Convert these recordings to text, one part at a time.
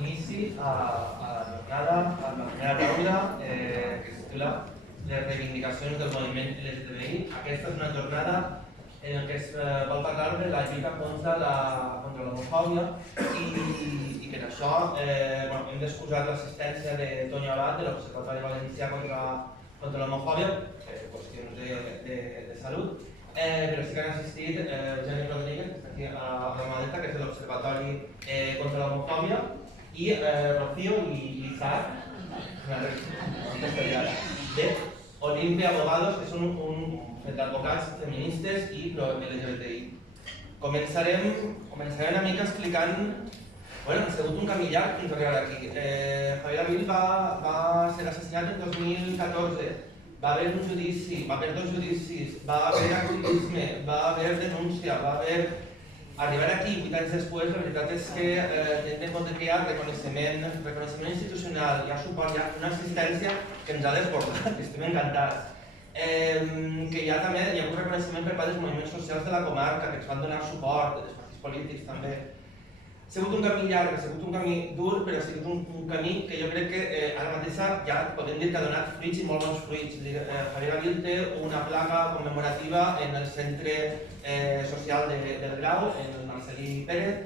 inici a la jornada, a la primera taula que es titula Les reivindicacions del moviment LGTBI. Aquesta és una jornada en què es vol parlar de la lluita contra l'homofòbia i per això hem d'excusar l'assistència de Tonya Abad de l'Observatori Valencià contra l'homofòbia per qüestions de salut, però sí que han assistit Eugeni Rodríguez, que està aquí a la maleta, que és de l'Observatori contra l'homofòbia, i Rocío i Isaac, de Olimpia Abogados, que són un d'advocats feministes i pro-LGBTI. Començarem una mica explicant... Bueno, ha sigut un camí llarg fins a arribar aquí. Javier Abril va ser assassinat en 2014. Va haver un judici, va haver 2 judicis, va haver activisme, va haver denúncia, va haver... Arribar aquí 8 anys després, la veritat és que hem de que hi ha reconeixement institucional, hi ha suport, hi ha una assistència que ens ha desbordat, que estem encantats. Que hi ha també un reconeixement per part dels moviments socials de la comarca, que ens van donar suport, dels partits polítics també. Ha sigut un camí llarg, ha sigut un camí dur, però ha sigut un camí que jo crec que ara mateix ja podem dir que ha donat fruits i molt bons fruits. Javier Abril té una placa commemorativa en el centre social del Grau, en el Marcelí Pérez,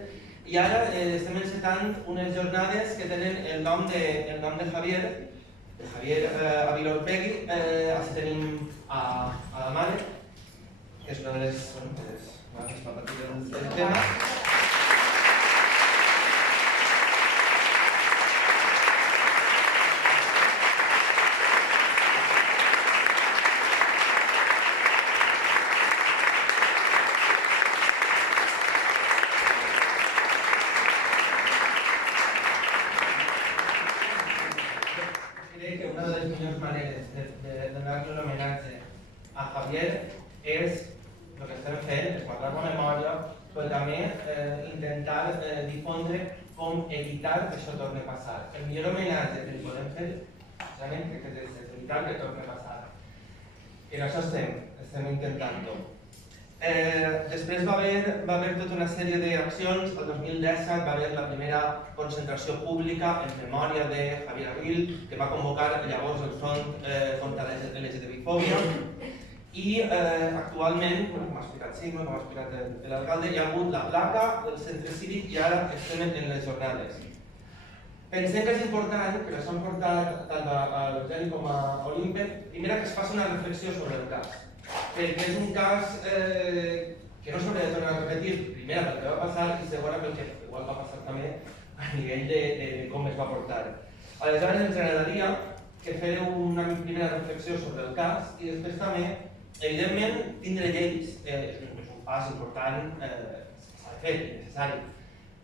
i ara estem encetant unes jornades que tenen el nom de Javier Abril Orpegui. Així tenim a la mare, que és una de les patrulles del tema. Evitar que això torni a passar. El millor homenatge que li podem fer crec que és evitar que torni a passar. I en això estem intentant-ho. Després va haver tota una sèrie d'accions. El 2017 va haver la primera concentració pública en memòria de Javier Abril, que va convocar llavors el Front contra la LGTBI-fòbia. I actualment, com ha explicat Sigma, com ha explicat l'alcalde, hi ha hagut la placa del centre cívic i ara estem en les jornades. Pensem que és important, que les han portat tant a l'Eugeni com a Olimpia, primera que es faci una reflexió sobre el cas, perquè és un cas que no s'hauria de tornar a repetir, primera pel que va passar i segona pel que igual va passar també a nivell de com es va portar. Aleshores ens agradaria que feu una primera reflexió sobre el cas i després també, evidentment, tindre lleis és un pas important, s'ha de fer, necessari,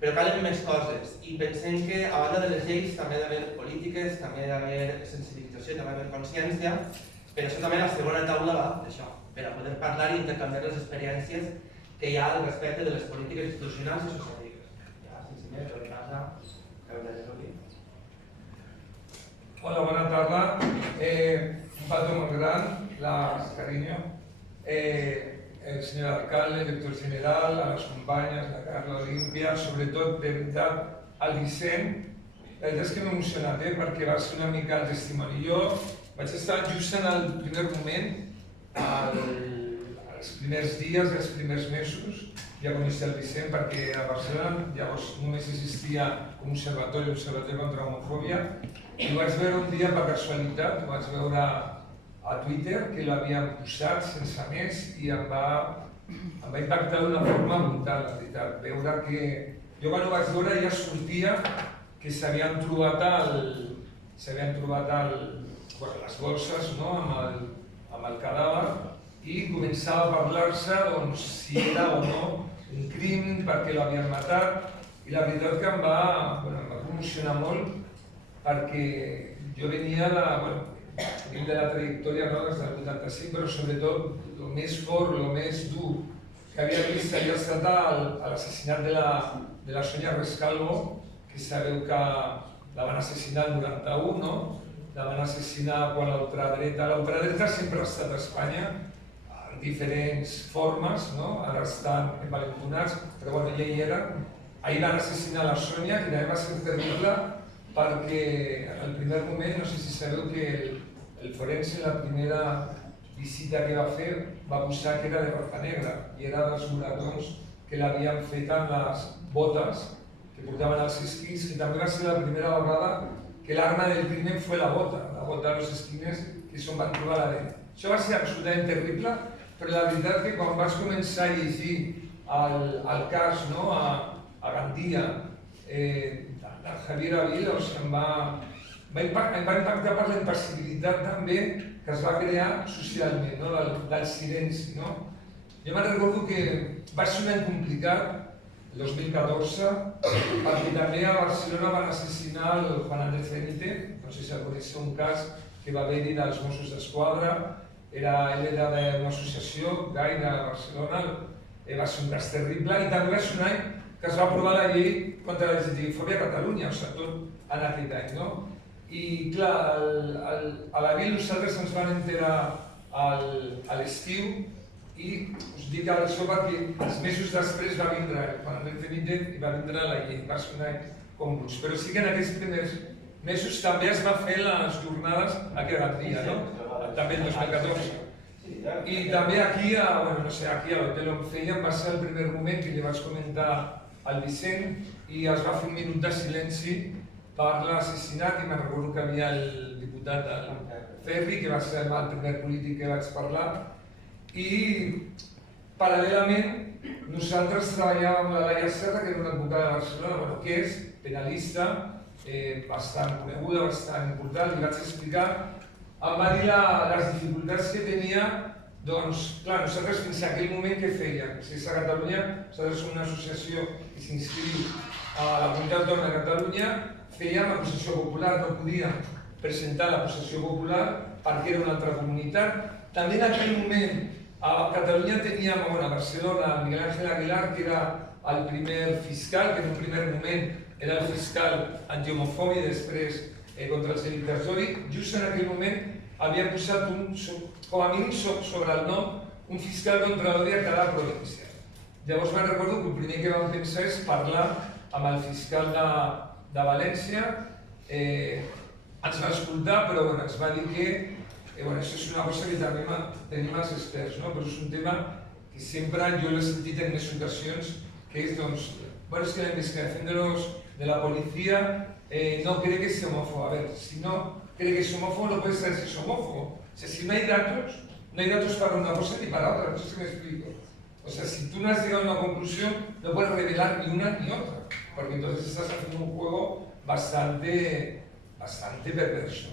però calen més coses i pensem que a banda de les lleis també ha d'haver polítiques, també ha d'haver sensibilització, també ha d'haver consciència. Per això també la segona taula va d'això, per a poder parlar i intercanviar les experiències que hi ha al respecte de les polítiques institucionals i associatives. Ja, sense més, però passa, que ho deia avui. Hola, bona tarda. Un petó molt gran, cariño. El señor alcalde, el director general, a les companyes, la Carla Olimpia, sobretot, de veritat, al disseny. La veritat és que m'he emocionat, perquè va ser una mica el testimoni. Jo vaig estar just en el primer moment, els primers dies, els primers mesos, ja coneixia el disseny, perquè a Barcelona llavors només existia un observatori contra l'homofòbia, i vaig veure un dia per casualitat, vaig veure a Twitter que l'havien posat sense més i em va impactar d'una forma brutal, la veritat. Veure que... Jo quan ho vaig veure ja sortia que s'havien trobat les bosses amb el cadàver i començava a parlar-se si era o no un crim, per què l'havien matat, i la veritat que em va commocionar molt perquè jo venia de la trajectòria des del 85, però sobretot el més fort, el més dur que havia vist havia estat l'assassinat de la Sonia Rescalvo, que sabeu que la van assassinar el 91, la van assassinar quan la ultradreta sempre ha estat a Espanya, en diferents formes, ara estan envalentonats, però ja hi eren, ahir van assassinar la Sònia, que també va ser terrible, perquè al primer moment, no sé si sabeu que el forense, la primera visita que va fer, va posar que era de raza negra, i era dels moratons que l'havien fet amb les botes que portaven els esquís, que també va ser la primera vegada que l'arma del crimen fue la bota de los esquines que se'n van trobar a la dent. Això va ser absolutament terrible, però la veritat que quan vas començar a llegir el cas a Gandia, el Javier Avila, em va impactar per la impassibilitat també que es va crear socialment, del silenci. Jo me'n recordo que va ser un any complicat, el 2014, perquè també a Barcelona van assassinar el Juan Andrés Benítez, no sé si el coneixeu, un cas que va haver-hi dels Mossos d'Esquadra, ell era d'una associació gai de Barcelona, va ser un cas terrible, i també va ser un any que es va aprovar la llei contra la LGTBI-fòbia a Catalunya, o sigui, tot en aquest any. I clar, a l'abril nosaltres ens van enterar a l'estiu, i us dic això perquè els mesos després va vindre Juan Andrés Benítez i va vindre la llei, va ser un any convuls. Però sí que en aquests primers mesos també es va fer les jornades aquí a Gandia, també el 2014. I també aquí, aquí a l'hotel on fèiem, va ser el primer moment que li vaig comentar al Vicent i es va fer un minut de silenci per l'assassinat, i me'n recordo que havia el diputat Ferri, que va ser el primer polític que vaig parlar, i paral·lelament nosaltres treballàvem amb la Laia Serra, que era una advocada de Barcelona, que és penalista, bastant coneguda, bastant important, li vaig explicar, em va dir les dificultats que tenia. Doncs, clar, nosaltres fins a aquell moment què fèiem? Si és a Catalunya, nosaltres som una associació que s'inscriu a la Comunitat Autònoma de Catalunya, fèiem la possessió popular, no podíem presentar la possessió popular perquè era una altra comunitat. També en aquell moment a Catalunya teníem, a Barcelona, el Miguel Ángel Aguilar, que era el primer fiscal, que en un primer moment era el fiscal antihomofòbia i després contra els delictes d'odi. Just en aquell moment havia posat com a mínim sobre el nom un fiscal contra l'odi a cada província. Llavors me'n recordo que el primer que vam pensar és parlar amb el fiscal de València, ens va escoltar, però ens va dir que això és una cosa que també tenim els experts, però és un tema que sempre jo l'he sentit en més ocasions, que és, es que la investigación de la policía no cree que es homófobo. A ver, si no cree que es homófobo, no puede ser si es homófobo. O sea, si no hay datos para una cosa ni para otra, no sé si me explico. O sea, si tú no has llegado a una conclusión, no puedes revelar ni una ni otra, porque entonces estás haciendo un juego bastante perverso,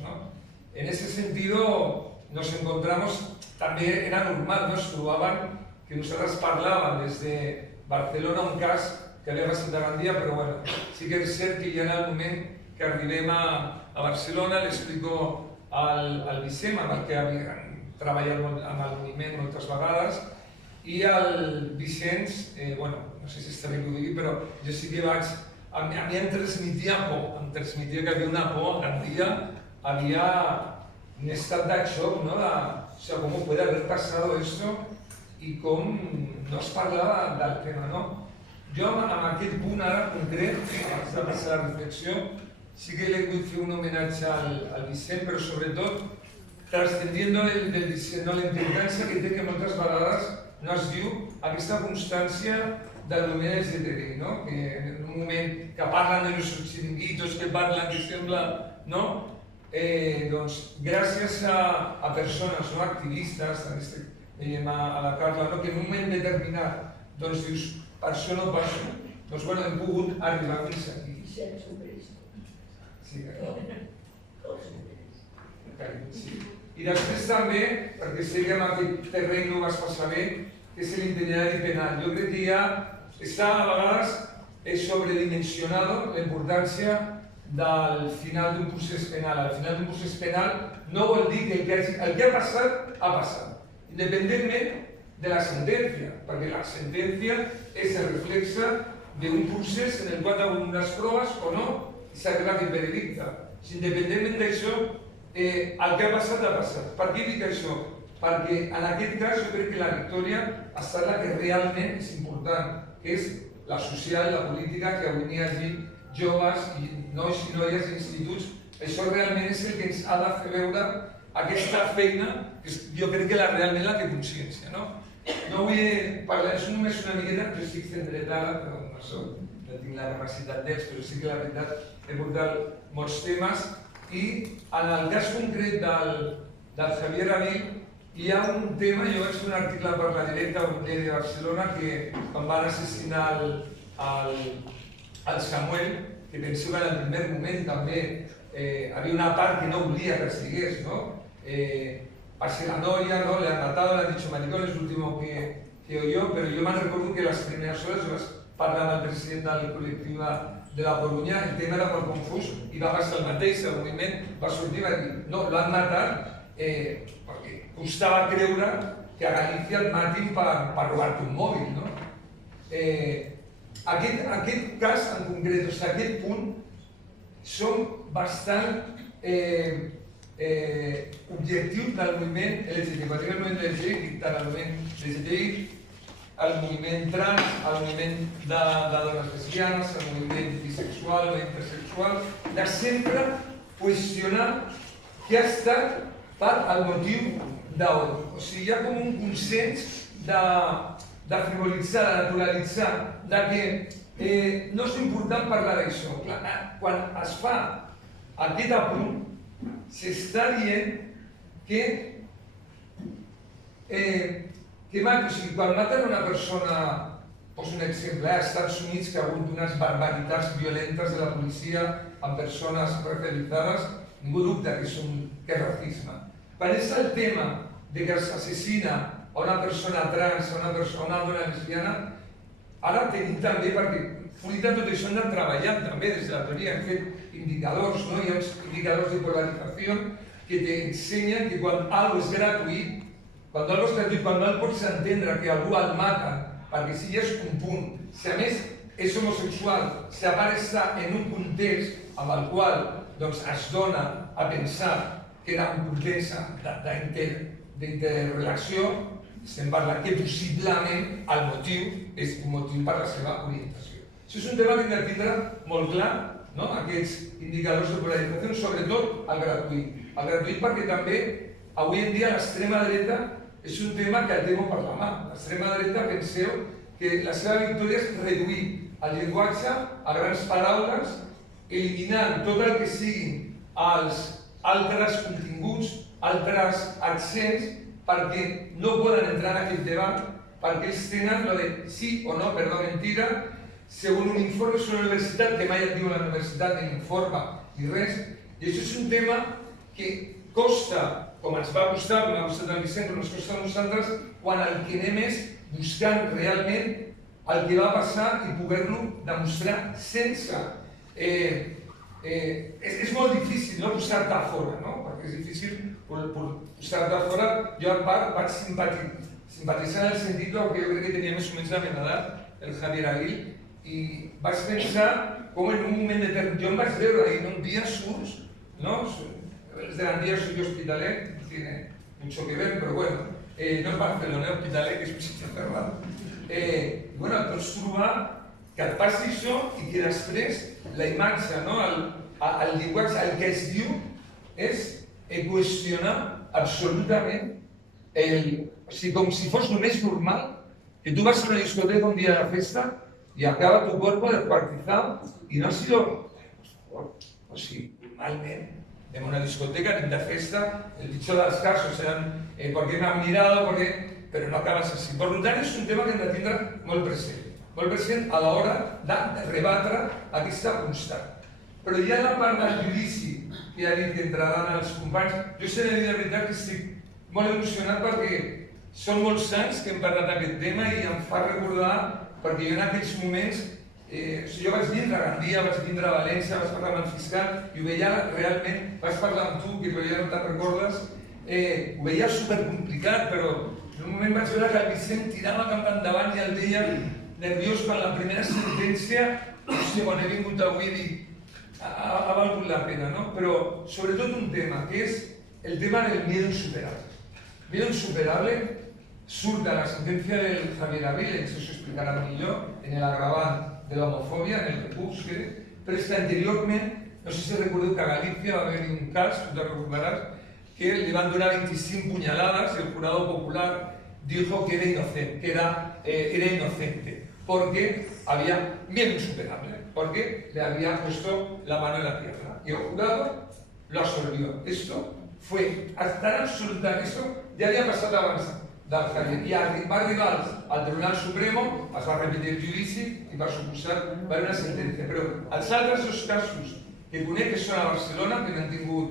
En ese sentido, nos encontramos, también era normal, nos trobaven que nosaltres parlàvem des de Barcelona un cas que havia passat a Gandia, però sí que és cert que ja en el moment que arribem a Barcelona l'explico al Vicent, amb el que havia treballat amb el moviment moltes vegades, i el Vicenç, no sé si està bé que ho digui, però jo sí que vaig... A mi em transmetia por, em transmetia que havia una por, a Gandia havia un estat de xoc, ¿no? O sea, ¿cómo puede haber pasado esto? I com no es parlava del tema, no? Jo, en aquest punt ara concret, abans de passar la reflexió, sí que li vull fer un homenatge al Vicent, però sobretot trascendiendo del Vicent, la importància que té que moltes vegades no es diu aquesta constància del moviment LGTBI, no? Que en un moment que parlen de los chiringuitos, que parlen, que sembla, no? Doncs gràcies a persones no activistes, també veiem a la Carla, que en un moment determinat doncs dius, per això no passa, doncs hem pogut arribar fins aquí. I després també, perquè sé que amb aquest terreny no vas passar bé, que és l'itinerari penal. Jo crec que ja està a vegades sobredimensionado la importància del final d'un procés penal. Al final d'un procés penal no vol dir que el que ha passat, independentment de la sentència, perquè la sentència és el reflexe d'un procés en el qual hi ha hagut unes proves o no i s'ha arribat el veredicte. Independentment d'això, el que ha passat ha passat. Per què dic això? Perquè en aquest cas jo crec que la victòria ha estat la que realment és important, que és la social, la política, que avui n'hi hagi joves, nois i noies d'instituts. Això realment és el que ens ha de fer veure aquesta feina, que jo crec que realment la té consciència. No vull parlar, és només una miqueta, però estic centrat ara, però no tinc la capacitat d'ells, però sí que la veritat he portat molts temes. I en el cas concret del Javier Abil, hi ha un tema, jo vaig fer un article per la Directa de Barcelona que quan van assassinar el Samuel, que penseu que en el primer moment també había una part que no volia que estigués, va ser la noia, le han matado, le han dicho maricón, es lo último que oyó, pero yo me recuerdo que las primeras horas parlava el president del col·lectiu de la Coruña, el tema era molt confús i va passar el mateix, el moviment va sortir i va dir no, l'han matat perquè costava creure que a Galícia el matin per robar-te un mòbil. Aquest cas en concret, aquest punt, som bastant objectius del moviment LGTBI. Quan dic el moviment LGTBI, tant el moviment LGTBI, el moviment trans, el moviment de dones lesbianes, el moviment bisexual, el moviment intersexual, de sempre qüestionar què ha estat per al motiu d'odi. O sigui, hi ha com un consens de frivolitzar, de naturalitzar, de que no és important parlar d'això. Quan es fa aquest apunt, s'està dient que quan maten una persona, poso un exemple, als Estats Units, que ha hagut unes barbaritats violentes de la policia amb persones racialitzades, ningú dubta que és racisme. Quan és el tema de que s'assassina a una persona trans, a una dona lesbiana, ara tenim també, perquè fruit de tot això hem de treballar també des de la teoria, hem fet indicadors, hi ha uns indicadors de polarització que t'ensenyen que quan algo és gratuït, quan no el pots entendre que algú el mata, perquè si ja és un punt, si a més és homosexual, si a part està en un context amb el qual es dona a pensar que era un context d'interrelació, estem parlant que possiblement el motiu és un motiu per la seva orientació. Això és un tema que hem de tindre molt clar, aquests indicadors de polarització, sobretot el gratuït. El gratuït perquè també avui en dia l'extrema dreta és un tema que el té molt per la mà. L'extrema dreta penseu que la seva victòria és reduir el llenguatge a grans paraules, eliminant tot el que siguin els altres continguts, altres accents, perquè no poden entrar en aquest debat, perquè ells tenen lo de sí o no, perdó, mentira, segons un informe sobre la universitat, que mai et diu la universitat ni informa ni res, i això és un tema que costa, com ens va costar, com ha costat el Vicent, però ens costa a nosaltres, quan el que anem és buscant realment el que va passar i poder-lo demostrar sense... És molt difícil posar-te a fora, perquè és difícil posar-te a fora. Jo en part vaig simpatitzar en el sentit que jo crec que tenia més o menys la meva edat, el Javier Abil, i vaig pensar com en un moment determinat, jo em vaig veure i un dia surts, els de Gandia soy Hospitalet, tiene mucho que ver, pero bueno, no es Barcelona, Hospitalet, que és un sitio cerrado. Et pots trobar que et passi això i que després la imatge, el llenguatge, el que es diu és qüestionar absolutament, com si fos només normal que tu vas a una discoteca un dia de festa y acaba tu cuerpo descuartizado y no ha sido, normalment, en una discoteca, en de festa, el dicho de los casos eran porque me han mirado, pero no acabas así. Por lo tanto, és un tema que hem de tindre molt present a l'hora de rebatre aquesta constant. Però hi ha la part del judici que ja dit que entraran els companys. Jo sé de dir la veritat que estic molt emocionat perquè són molts anys que hem parlat d'aquest tema i em fa recordar, perquè jo en aquells moments, jo vaig vindre a Gandia, vaig vindre a València, vaig parlar amb el fiscal i ho veia realment, vaig parlar amb tu, que ja no te'n recordes, ho veia supercomplicat, però en un moment vaig veure que el Vicent tirava cap endavant i el veia nerviós quan la primera sentència, quan he vingut avui i ha valgut la pena, però sobretot un tema, que és el tema del miedo insuperable. Miedo insuperable surta la sentencia del Javier Aviles, eso explicarà millor, en el agravant de l'homofòbia, en el que busque, però és que anteriorment, no sé si recordeu que a Galícia va haver un cas, tu te recordaràs, que le van donar 25 puñaladas y el jurado popular dijo que era inocente, era inocente, porque había bien insuperable, porque le había puesto la mano en la tierra. Y el jurado lo absorbió. Esto fue tan absoluta que esto ya había pasado abans del Javier. I va arribar al Tribunal Supremo, es va repetir el judici i va suposar va haver una sentència. Però els altres dos casos que conec que són a Barcelona, que no han tingut,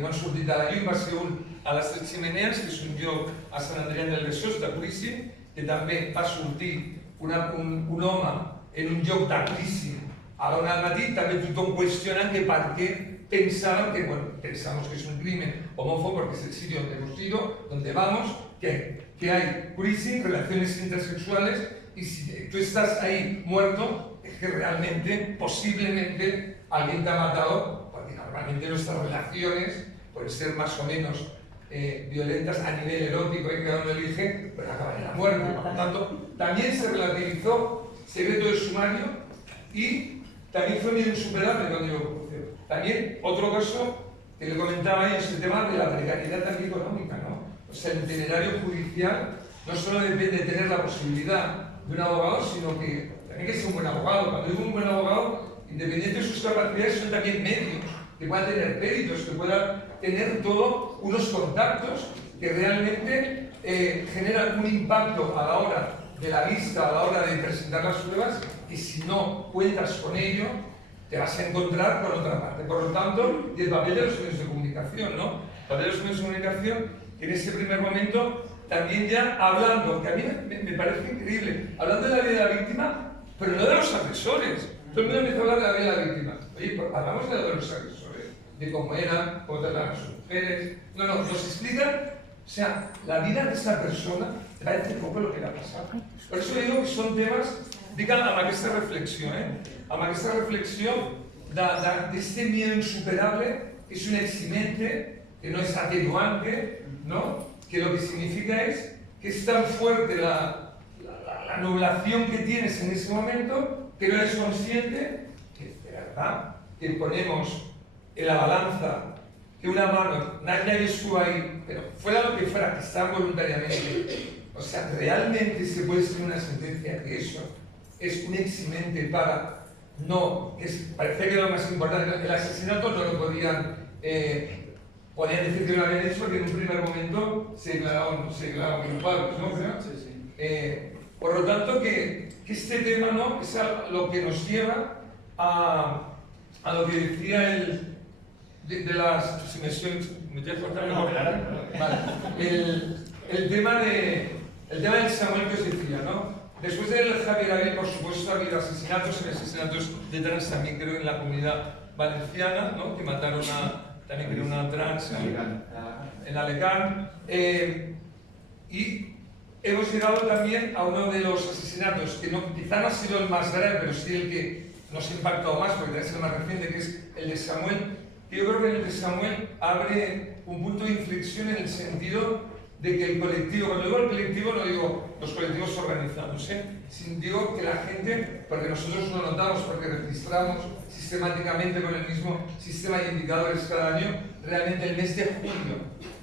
no han sortit a la llum, va ser un a les Tres Ximenees, que és un lloc a Sant Adrià del Besòs, de Puríssim, que també va sortir un home en un lloc tardíssim a l'una del matí, també tothom qüestionant que per què pensaban que, bueno, pensamos que es un crimen homófobo porque es el sitio donde hemos ido, donde vamos, que hay cruising, relaciones intersexuales, y si tú estás ahí muerto, es que realmente, posiblemente, alguien te ha matado, porque normalmente nuestras relaciones pueden ser más o menos violentas a nivel erótico, que cada uno elige, pero acaban en la muerte. Por lo tanto, también se relativizó secreto de sumario y también fue medio insuperable cuando yo también, otro caso que le comentaba ahí es el tema de la precariedad también económica, ¿no? O sea, el itinerario judicial no solo depende de tener la posibilidad de un abogado, sino que también que ser un buen abogado. Cuando digo un buen abogado, independiente de sus capacidades, son también medios, que puedan tener méritos, que puedan tener todos unos contactos que realmente generan un impacto a la hora de la vista, a la hora de presentar las pruebas, y si no cuentas con ello, te vas a encontrar con otra parte. Por lo tanto, y el papel de los medios de comunicación, ¿no? El papel de los medios de comunicación, que en ese primer momento, también ya hablando, que a mí me parece increíble, hablando de la vida de la víctima, pero no de los agresores. Todo el mundo empieza a hablar de la vida de la víctima. Oye, pues hablamos de los agresores, de cómo eran, cómo trataban a sus mujeres. No, nos explican, o sea, la vida de esa persona, te parece poco lo que le ha pasado. Por eso digo que son temas, digan amb aquesta reflexió, amb aquesta reflexió d'este miedo insuperable, que es un eximente, que no es atenuante, ¿no? Que lo que significa es que es tan fuerte la nublación que tienes en ese momento, que no eres consciente, que de verdad, que ponemos en la balanza que una mano, nadie estuvo ahí, pero fuera lo que fuera, que está voluntariamente. O sea, realmente se puede escribir una sentencia que eso es un eximente para no, parece que lo más importante, el asesinato no lo podían decir que lo habían hecho porque en un primer momento se declararon culpables, ¿no? Por lo tanto, que este tema, ¿no? Es lo que nos lleva a lo que decía de las... Si me dejo el tema del Samuel que os decía, ¿no? Después del Javier Aviles, por supuesto, ha habido asesinatos de trans también, creo, en la comunidad valenciana, ¿no? Que mataron también creo una trans en Alecant. Y hemos llegado también a uno de los asesinatos, que quizá no ha sido el más grave, pero sí el que nos impactó más, porque es el más reciente, que es el de Samuel. Y yo creo que el de Samuel abre un punto de inflexión en el sentido de que el colectivo, cuando digo el colectivo no digo los colectivos organizados, sino digo que la gente, porque nosotros lo notamos, porque registramos sistemáticamente con el mismo sistema de indicadores cada año, realmente el mes de julio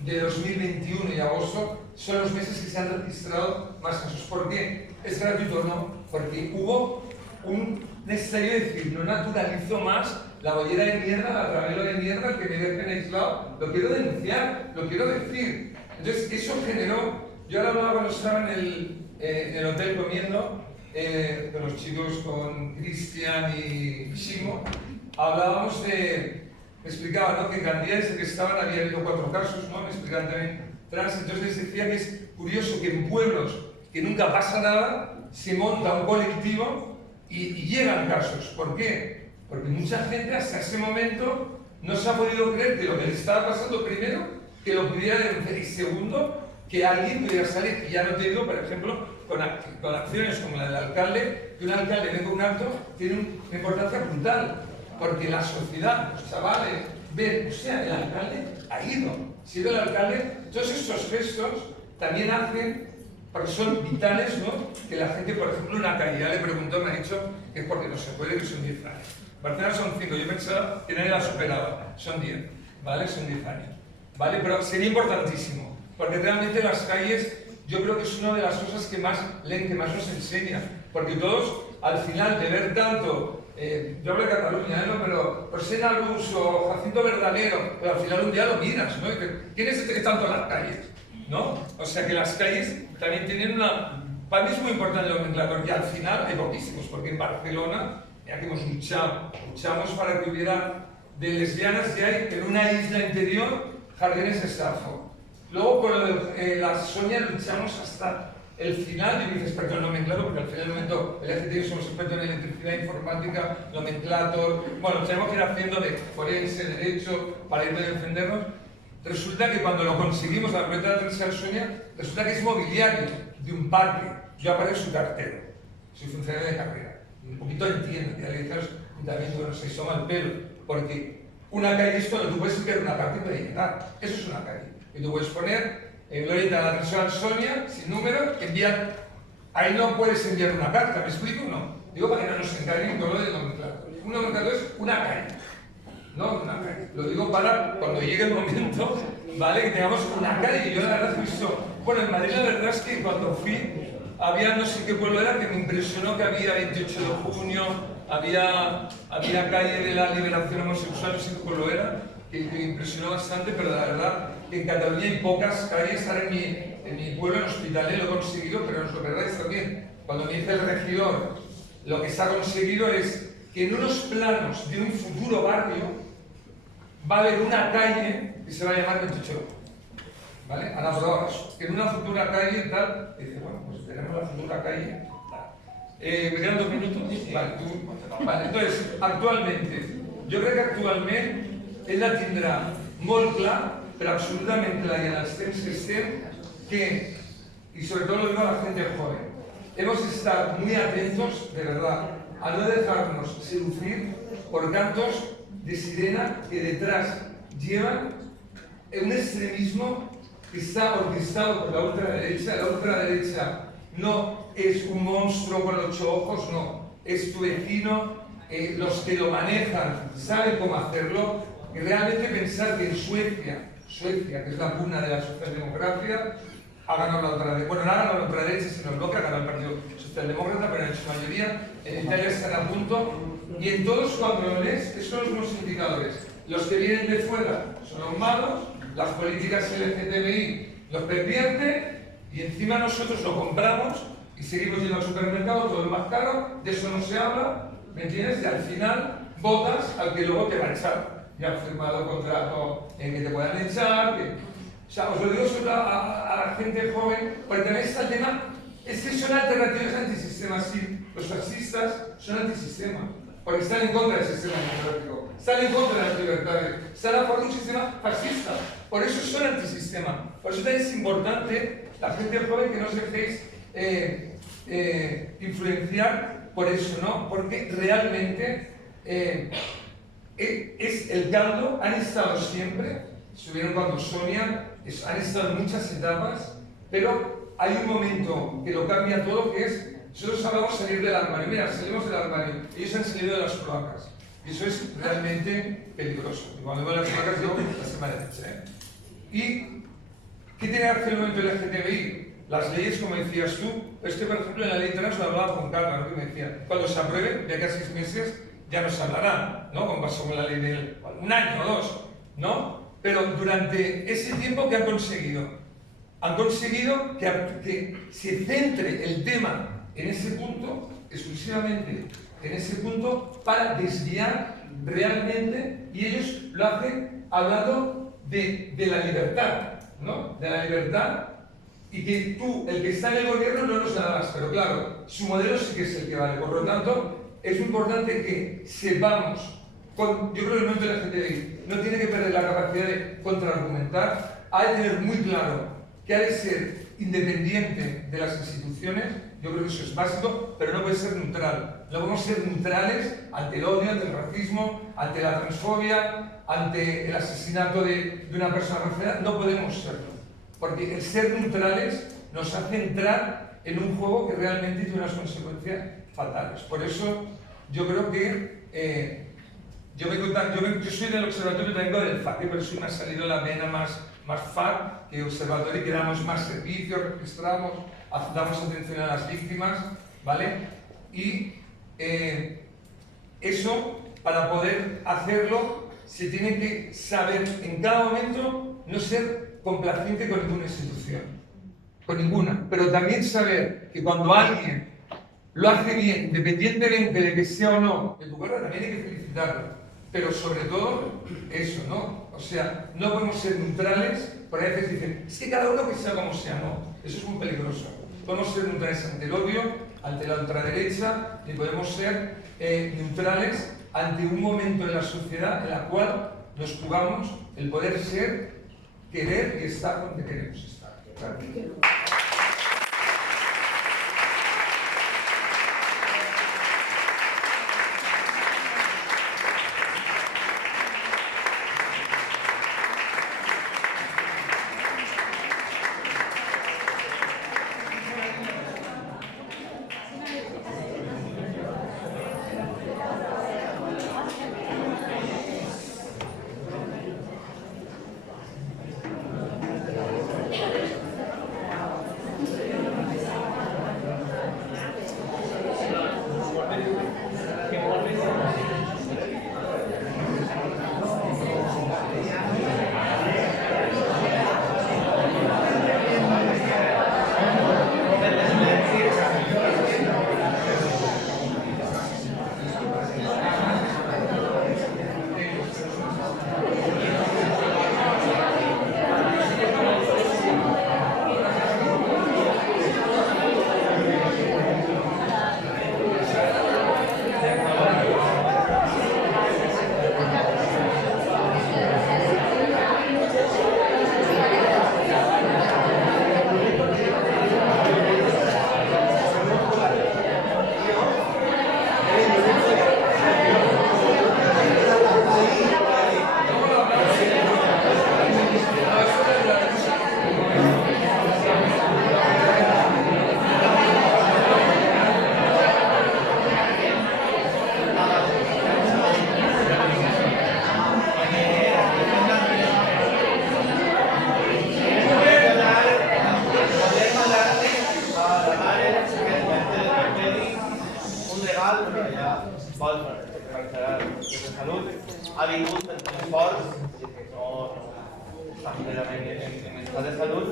de 2021 y agosto son los meses que se han registrado más casos. ¿Por qué? ¿Es gratuito o no? Porque hubo un necesario decir, no naturalizo más la bollera de mierda, la travelo de mierda que me dejen aislado, lo quiero denunciar, lo quiero decir. Entonces, eso generó, yo ahora hablaba cuando estaba en el hotel comiendo, con los chicos, con Cristian y Shimo, hablábamos me explicaba, ¿no? Que en Gandía, desde que estaban, había habido 4 casos, ¿no? Me explicaban también trans, entonces les decía que es curioso que en pueblos que nunca pasa nada, se monta un colectivo y llegan casos. ¿Por qué? Porque mucha gente hasta ese momento no se ha podido creer que lo que le estaba pasando, primero, que lo pudiera denunciar, y segundo, que alguien pudiera salir. Y ya no te digo, por ejemplo, con acciones como la del alcalde, que un alcalde venga a un acto tiene una importancia brutal, porque la sociedad, los chavales, ven, o sea, el alcalde ha ido, si ha ido el alcalde, todos estos gestos también hacen porque son vitales, ¿no? Que la gente, por ejemplo, una calle, ya le preguntó, me ha dicho que es porque no se puede, que son 10 años. Barcelona son 5, yo pensaba que nadie la superaba, son 10, ¿vale? Son 10 años, ¿vale? Pero sería importantísimo, porque realmente las calles, yo creo que es una de las cosas que más leen, que más nos enseña, porque todos, al final de ver tanto, yo hablo de Cataluña, ¿no? Pero Sena Luz o Jacinto Verdadero, pero al final un día lo miras, ¿no? ¿Quién es este que está en todas las calles? ¿No? O sea que las calles también tienen una... Para mí es muy importante el nomenclator, y al final hay poquísimos, porque en Barcelona, ya que hemos luchamos para que hubiera de lesbianas que hay en una isla interior, jardines de Safo. Luego con lo de la Sonia luchamos hasta el final, yo me hice experto en nomenclator, porque al final del momento el LGTBI somos expertos en electricidad, informática, nomenclator, bueno, tenemos que ir haciendo de forense, derecho, para ir a defendernos. Resulta que cuando lo conseguimos, la propiedad de la Teresa Sonia, resulta que es mobiliario de un parque. Yo aparezco su cartero, soy funcionario de carrera. Un poquito entiendo, ya le dije a los ayuntamientos, bueno, se asoma el pelo, porque una calle es cuando tú puedes enviar una carta y puedes llenar. Eso es una calle. Y tú puedes poner, Glorieta a la Teresa Sonia, sin número, enviar. Ahí no puedes enviar una carta, ¿me explico? No. Digo para que no nos encarguen con lo del nomenclator. Un nomenclator es una calle. No, una calle. Lo digo para cuando llegue el momento, ¿vale? Que tengamos una calle. Yo la verdad he visto... Bueno, en Madrid la verdad es que cuando fui, había no sé qué pueblo era, que me impresionó que había 28 de junio, había calle de la liberación homosexual, no sé qué pueblo era, que me impresionó bastante, pero la verdad que en Cataluña hay pocas calles. Ahora en mi pueblo, en Hospitalet, lo he conseguido, pero en Soperrades también. Cuando me dice el regidor, lo que se ha conseguido es que en unos planos de un futuro barrio va a haber una calle que se va a llamar 28, ¿vale? Han aprobado eso. Que en una futura calle tal, dice, bueno, pues tenemos la futura calle. ¿Me quedan 2 minutos? Vale, vale, entonces, actualmente, yo creo que actualmente ella tindrà molt clar, pero absolutamente clar, y en els temps que estem, que, y sobre todo lo digo a la gente joven, hemos de estar muy atentos, de verdad, a no dejarnos seducir por cantos de sirena que detrás llevan un extremismo que está orquestado por la ultraderecha. La ultraderecha no es un monstruo con 8 ojos, no, es tu vecino, los que lo manejan saben cómo hacerlo, y realmente pensar que en Suecia, que es la cuna de la socialdemocracia, ha ganado la ultraderecha. Bueno, no ha ganado la ultraderecha, sino el bloque ha ganado el Partido Socialdemócrata, pero en su mayoría en Italia están a punto. Y en todos, cuando lo lees, esos son los mismos indicadores. Los que vienen de fuera son los malos, las políticas LGTBI los pervierten, y encima nosotros lo compramos y seguimos yendo al supermercado, todo es más caro, de eso no se habla, ¿me entiendes? Y al final votas al que luego te va a echar. Ya han firmado contrato en que te puedan echar, o sea, os lo digo solo a la gente joven, porque también está el tema, es que son alternativas antisistema, sí, los fascistas son antisistema, porque están en contra del sistema democrático, están en contra de las libertades, están a favor de un sistema fascista, por eso son antisistema. Por eso también es importante, la gente joven, que no os dejéis influenciar por eso, ¿no? Porque realmente es el caldo, han estado siempre, estuvieron cuando Sonia, han estado en muchas etapas, pero hay un momento que lo cambia todo, que es, nosotros hablamos de salir del armario. Mira, salimos del armario, ellos han salido de las cloacas. Y eso es realmente peligroso. Y cuando veo las cloacas, digo, la extrema derecha. ¿Y qué tiene que hacer el movimiento LGTBI? Las leyes, como decías tú, por ejemplo, en la ley trans lo hablaba con Carlos, ¿no? Que me decía, cuando se apruebe, de acá a 6 meses, ya no se hablará, ¿no? Como pasó con la ley del 1 año o 2, ¿no? Pero durante ese tiempo, ¿qué han conseguido? Han conseguido que se centre el tema en ese punto, exclusivamente en ese punto, para desviar realmente, y ellos lo hacen hablando de la libertad, ¿no? De la libertad, y que tú, el que está en el gobierno, no nos la das, pero claro, su modelo sí que es el que vale. Por lo tanto, es muy importante que sepamos, yo creo que el momento de la gente no tiene que perder la capacidad de contraargumentar, hay que tener muy claro que ha de ser independiente de las instituciones. Yo creo que eso es básico, pero no puede ser neutral. No podemos ser neutrales ante el odio, ante el racismo, ante la transfobia, ante el asesinato de una persona refugiada. No podemos serlo. Porque el ser neutrales nos hace entrar en un juego que realmente tiene unas consecuencias fatales. Por eso yo creo que yo soy del observatorio, vengo del FAC, por eso me ha salido la vena más FAC que observatorio, que damos más servicios, registramos, damos atención a las víctimas, ¿vale? Y eso, para poder hacerlo, se tiene que saber en cada momento no ser complaciente con ninguna institución, con ninguna, pero también saber que cuando alguien lo hace bien, independientemente de que sea o no de tu carrera, también hay que felicitarlo. Pero sobre todo, eso, ¿no? O sea, no podemos ser neutrales, porque a veces dicen, es que cada uno que sea como sea, no. Eso es muy peligroso. Podemos ser neutrales ante el odio, ante la ultraderecha, y podemos ser neutrales ante un momento en la sociedad en la cual nos jugamos el poder ser, querer y estar donde queremos estar. Claro. ha vingut per un esforç que no està completament en estat de salut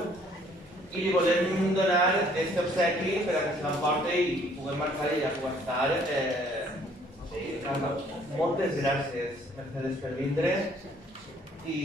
i li volem donar aquest obsequi per a que se l'emporti i puguem marxar i ja puguem estar. Moltes gràcies, Mercedes, per vindre i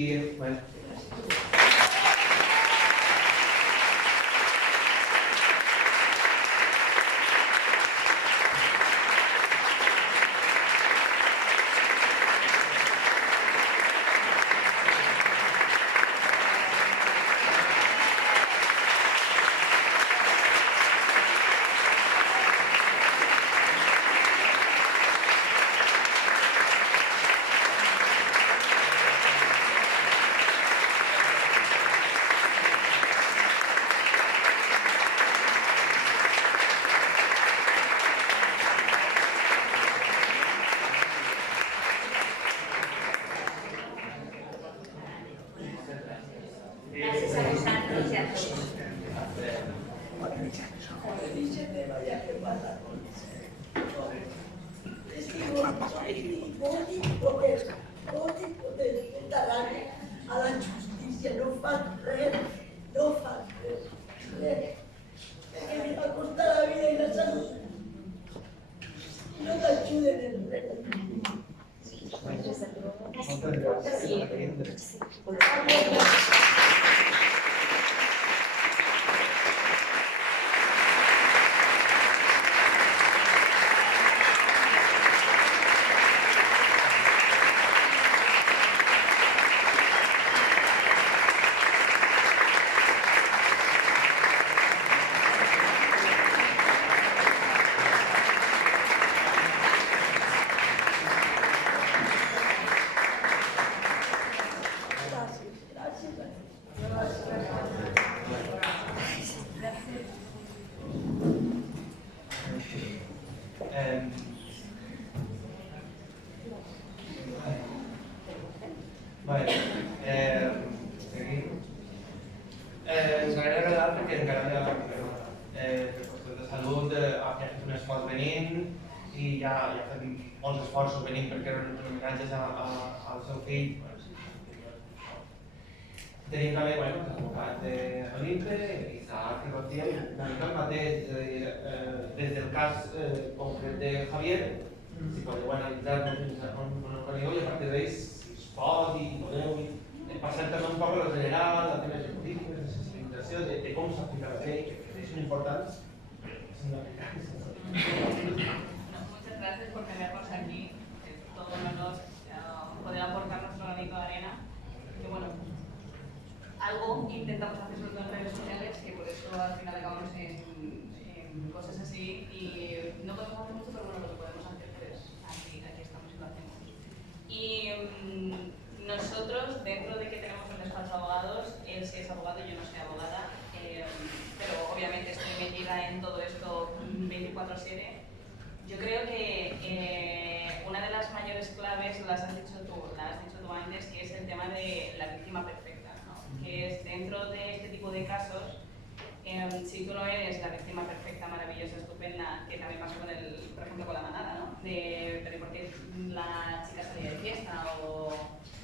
a la justícia, no fan res, no fan res. Que li va costar la vida i la salut. No t'ajuden en res. Vale, seguim. Ens agrada agradar perquè encara hi ha per qüestions de salut, ha fet un esforç venint i ja ha fet molts esforços venint perquè eren homenatges al seu fill. Tenim també els advocats d'Olimpe, Isaac i Rocío, una mica el mateix, és a dir, des del cas concret de Javier, si podeu analitzar-lo fins on arribeu i a partir d'ells, si es pot i podeu, passar també un poc a lo general, a temes polítics, de sensibilització, de com s'aplica la llei, que són importants, són aplicats. Muchas gracias por tenernos aquí, todos los poder aportar nuestro granito de arena. Que bueno, algo intentamos hacer sobre todo en redes sociales, que por eso al final acabamos en cosas así y no podemos hacer mucho, pero bueno, lo que podemos hacer pues aquí estamos y lo hacemos. Y nosotros, dentro de que tenemos un despacho de abogados, él sí es abogado y yo no soy abogada, pero obviamente estoy metida en todo esto 24/7. Yo creo que una de las mayores claves las has dicho tú antes, que es el tema de la víctima perfecta, ¿no? Que es dentro de este tipo de casos, si tú no eres la víctima perfecta, maravillosa, estupenda, que también pasa con por ejemplo con la manada, ¿no? Pero ¿por qué la chica salía de fiesta? O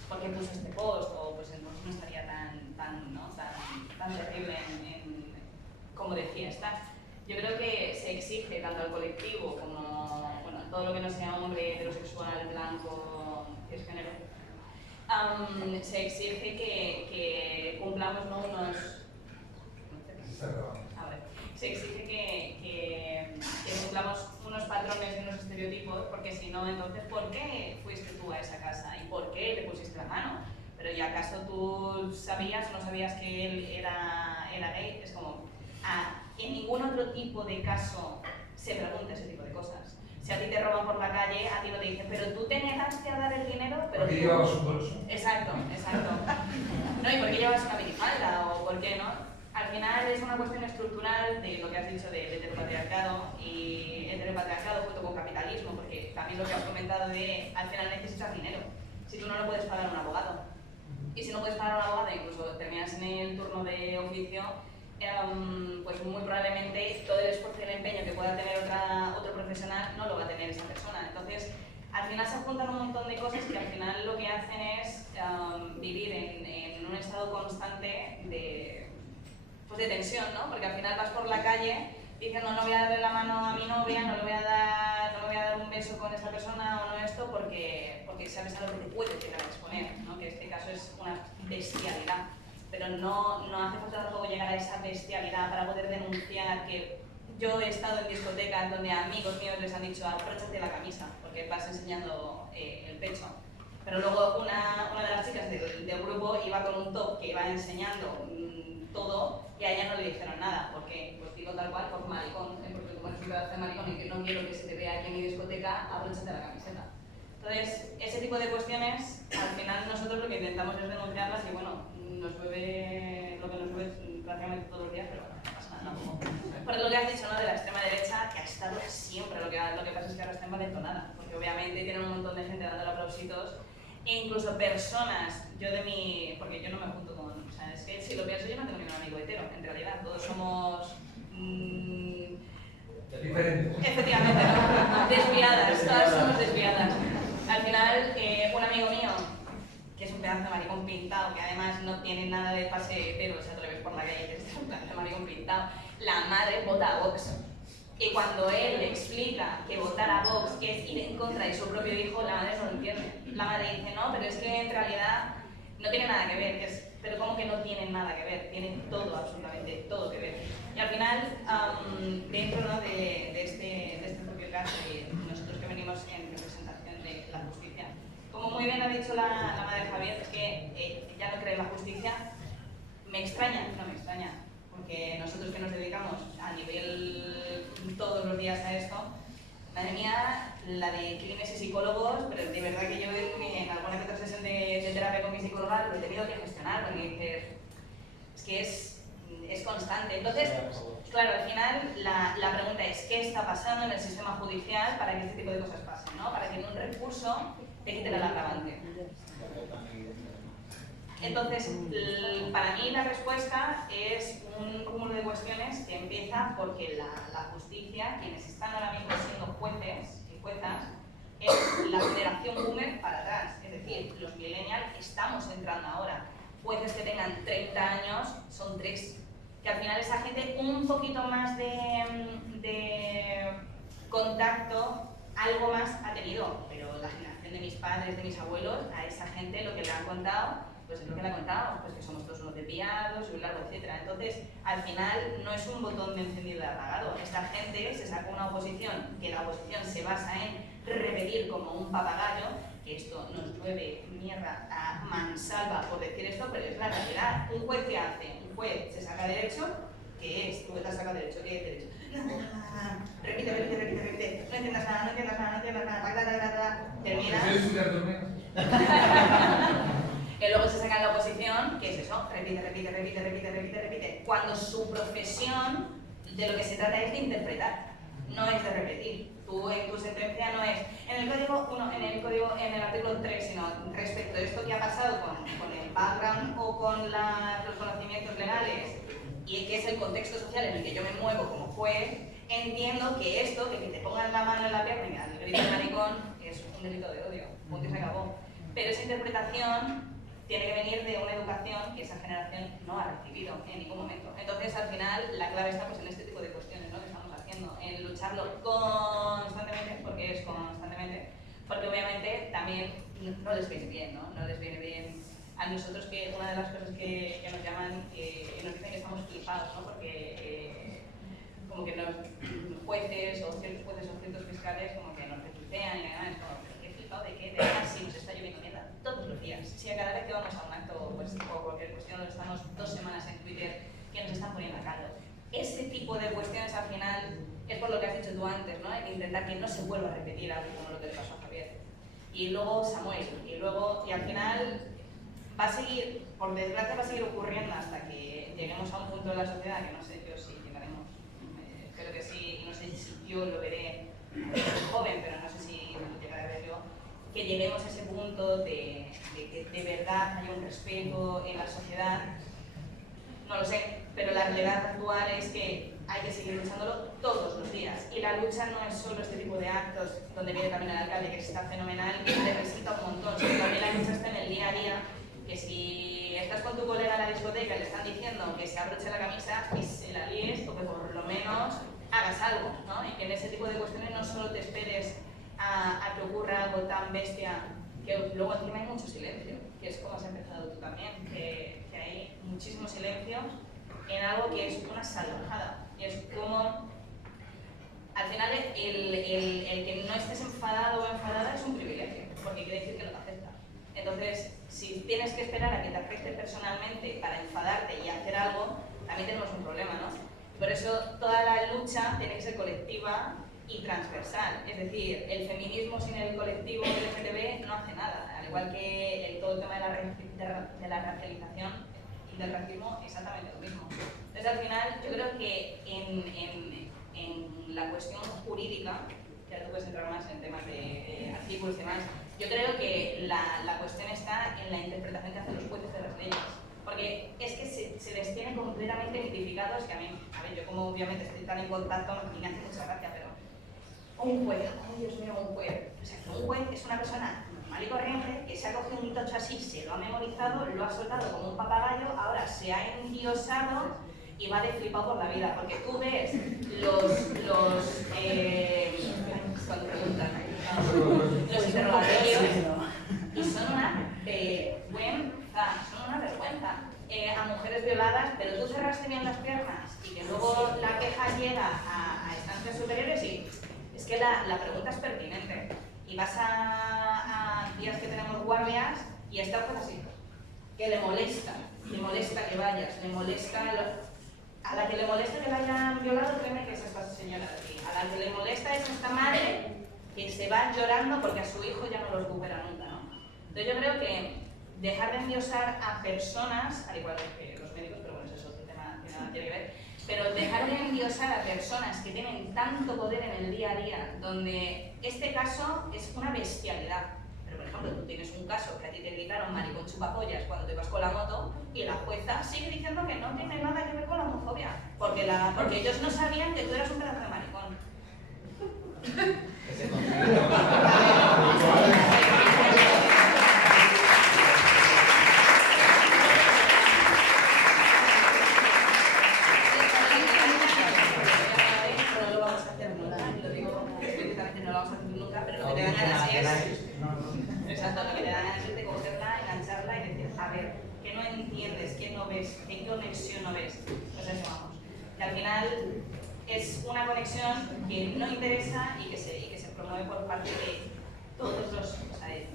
¿por qué puso este post? O pues entonces no estaría tan terrible como de fiesta. Yo creo que se exige tanto al colectivo como bueno, todo lo que no sea hombre, heterosexual, blanco, cisgénero, se exige que cumplamos ¿no? se exige que cumplamos unos patrones y unos estereotipos, porque si no, entonces, ¿por qué fuiste tú a esa casa? ¿Y por qué le pusiste la mano? Pero ¿y acaso tú sabías o no sabías que él era gay? Es como, en ningún otro tipo de caso se pregunta ese tipo de cosas. Si a ti te roban por la calle, a ti no te dicen, pero tú te negaste a dar el dinero, pero ¿por qué llevabas un bolso? Exacto. No, ¿y por qué llevas una minifalda? ¿O por qué no? Al final es una cuestión estructural de lo que has dicho de heteropatriarcado y heteropatriarcado junto con capitalismo, porque también lo que has comentado de al final necesitas dinero. Si tú no lo puedes pagar a un abogado, y si no puedes pagar a un abogado, incluso terminas en el turno de oficio, pues muy probablemente todo el esfuerzo y el empeño que pueda tener otro profesional no lo va a tener esa persona. Entonces, al final se juntan un montón de cosas que al final lo que hacen es vivir en un estado constante de tensión, ¿no? Porque al final vas por la calle diciendo no voy a darle la mano a mi novia, no me voy a dar un beso con esta persona o no esto, porque sabes a lo que te puede llegar a exponer, ¿no? Que en este caso es una bestialidad. Pero no hace falta tampoco llegar a esa bestialidad para poder denunciar que yo he estado en discotecas donde a amigos míos les han dicho abróchate la camisa porque vas enseñando el pecho. Pero luego una de las chicas del grupo iba con un top que iba enseñando todo y a ella no le dijeron nada, porque pues digo tal cual por maricón, porque como eres un pedazo de maricón y que no quiero que se te vea aquí en mi discoteca, abróchate la camiseta. Entonces, ese tipo de cuestiones, al final nosotros lo que intentamos es denunciarlas y bueno, nos llueve lo que nos llueve prácticamente todos los días, pero bueno, no pasa nada tampoco. Por lo que has dicho, ¿no? De la extrema derecha, que ha estado siempre, lo que pasa es que ahora está envalentonada, porque obviamente tienen un montón de gente dándole aplausitos, e incluso personas, porque yo no me junto con, o sea, es que si lo pienso yo no tengo ningún amigo hetero, en realidad, todos somos... diferentes. Efectivamente, ¿no? Desviadas, todas somos desviadas. Al final, un amigo mío, que es un pedazo de maricón pintado, que además no tiene nada de pase hetero, o sea, te lo ves por la calle y dices, un pedazo de maricón pintado, la madre vota a Vox. Y cuando él le explica que votar a Vox es ir en contra de su propio hijo, la madre no lo entiende. La madre dice, no, pero es que en realidad no tiene nada que ver. Pero ¿cómo que no tiene nada que ver? Tiene todo, absolutamente todo que ver. Y al final, dentro ¿no? de este propio caso, y nosotros que venimos en representación de la justicia, como muy bien ha dicho la madre Javier, es que ya no cree en la justicia. ¿Me extraña? No me extraña. Porque nosotros que nos dedicamos a nivel todos los días a esto, madre mía, la de clínicos y psicólogos, pero de verdad que yo en alguna que otra sesión de terapia con mi psicóloga lo he tenido que gestionar, porque dices, es que es constante. Entonces, claro, al final la pregunta es, ¿qué está pasando en el sistema judicial para que este tipo de cosas pasen, ¿no? Para que en un recurso te quite el agravante. Entonces, para mí la respuesta es un cúmulo de cuestiones que empieza porque la justicia, quienes están ahora mismo siendo jueces y juezas, es la generación boomer para atrás. Es decir, los millennials estamos entrando ahora. Jueces que tengan 30 años son 3. Que al final esa gente un poquito más de contacto, algo más ha tenido, pero la generación de mis padres, de mis abuelos, a esa gente lo que le han contado, pues es lo que le han contado, pues que somos todos unos desviados y un largo, etcétera. Entonces, al final no es un botón de encendido y apagado. Esta gente se sacó una oposición, que la oposición se basa en repetir como un papagayo, que esto nos llueve mierda a mansalva por decir esto, pero es la realidad. Un juez que hace, un juez se saca derecho, ¿qué es? Tú te has sacado derecho, ¿qué es derecho? Repite, no entiendas nada, termina. Que luego se saca en la oposición, ¿qué es eso? Repite. Cuando su profesión de lo que se trata es de interpretar, no es de repetir. Tú en tu sentencia no es en el artículo 3, sino respecto a esto que ha pasado con el background o con los conocimientos legales y que es el contexto social en el que yo me muevo como juez, entiendo que esto, que te pongan la mano en la pierna y me dan el grito de maricón, es un delito de odio, punto y se acabó. Pero esa interpretación tiene que venir de una educación que esa generación no ha recibido en ningún momento. Entonces, al final, la clave está pues, en este tipo de cuestiones, ¿no? Que estamos haciendo, en lucharlo constantemente, porque es constantemente, porque obviamente también no les viene bien, ¿no? No les viene bien a nosotros, que una de las cosas que nos llaman y nos dicen que estamos flipados, ¿no? Porque como que los jueces o ciertos jueces o ciertos fiscales como que nos retuitean y nada, es como, pero qué flipado de qué, de nada, si nos está lloviendo mierda todos los días. Si a cada vez que vamos a un acto pues, o cualquier cuestión, donde estamos 2 semanas en Twitter, que nos están poniendo a caldo. Ese tipo de cuestiones al final es por lo que has dicho tú antes, ¿no? Hay que intentar que no se vuelva a repetir algo como lo que le pasó a Javier. Y luego Samuel, y al final va a seguir, por desgracia va a seguir ocurriendo hasta que lleguemos a un punto de la sociedad que no sé yo si llegaremos, espero que sí, no sé si yo lo veré joven, pero no sé si lo llegaré a ver yo, que lleguemos a ese punto de que de verdad haya un respeto en la sociedad. No lo sé, pero la realidad actual es que hay que seguir luchándolo todos los días. Y la lucha no es solo este tipo de actos donde viene también el alcalde, que está fenomenal, que te necesita un montón, sino también la lucha está en el día a día, que si estás con tu colega en la discoteca y le están diciendo que se abroche la camisa, que se la líes o que por lo menos hagas algo, ¿no? Y que en ese tipo de cuestiones no solo te esperes a que ocurra algo tan bestia, que luego encima hay mucho silencio, que es como has empezado tú también, que hay muchísimo silencio en algo que es una salvajada. Y es como, al final, el que no estés enfadado o enfadada es un privilegio, porque quiere decir que no te afecta. Entonces, si tienes que esperar a que te afecte personalmente para enfadarte y hacer algo, también tenemos un problema, ¿no? Y por eso toda la lucha tiene que ser colectiva y transversal. Es decir, el feminismo sin el colectivo LGTB no hace nada, al igual que todo el tema de la racialización y del racismo, exactamente lo mismo. Entonces, al final, yo creo que en la cuestión jurídica, ya tú puedes entrar más en temas de artículos y demás, yo creo que la cuestión está en la interpretación que hacen los jueces de las leyes. Porque es que se les tiene completamente mitificados, que a mí, yo como obviamente estoy tan en contacto, me hace mucha gracia, pero un juez, oh Dios mío, un juez. O sea, un juez es una persona normal y corriente que se ha cogido un tocho así, se lo ha memorizado, lo ha soltado como un papagayo, ahora se ha endiosado y va de flipado por la vida. Porque tú ves cuando preguntan, los interrogatorios, y son una vergüenza. A mujeres violadas, pero tú cerraste bien las piernas y que luego la queja llega a instancias superiores y es que la pregunta es pertinente. Y vas a días que tenemos guardias y está pues así, que le molesta que vayas, le molesta a la que le molesta que la hayan violado, créeme que es esta señora de aquí. A la que le molesta es esta madre que se va llorando porque a su hijo ya no lo recupera nunca, ¿no? Entonces yo creo que dejar de endiosar a personas, al igual que los médicos, pero bueno, eso es otro tema que nada tiene que ver, pero dejar de endiosar a personas que tienen tanto poder en el día a día, donde este caso es una bestialidad. Pero por ejemplo, tú tienes un caso que a ti te gritaron maricón chupapollas cuando te ibas con la moto y la jueza sigue diciendo que no tiene nada que ver con la homofobia, porque ellos no sabían que tú eras un pedazo de maricón. No lo vamos a hacer nunca, lo digo explícitamente, no lo vamos a hacer nunca, pero lo que te dan ganas es... Exacto, lo que te dan ganas es de cogerla, engancharla y decir, a ver, ¿qué no entiendes? ¿Qué no ves? ¿Qué conexión no ves? Pues eso vamos. Y al final es una conexión que no interesa y que se promueve por parte de todos los, o sea, de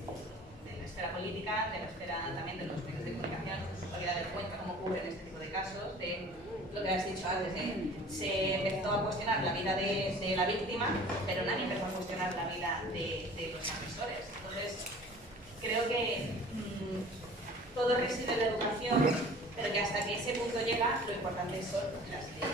la esfera política, de la esfera también de los medios de comunicación, porque da cuenta cómo ocurren este tipo de casos, de lo que has dicho antes, se empezó a cuestionar la vida de la víctima, pero nadie empezó a cuestionar la vida de los agresores. Entonces, creo que todo reside en la educación, pero que hasta que ese punto llega, lo importante son las leyes.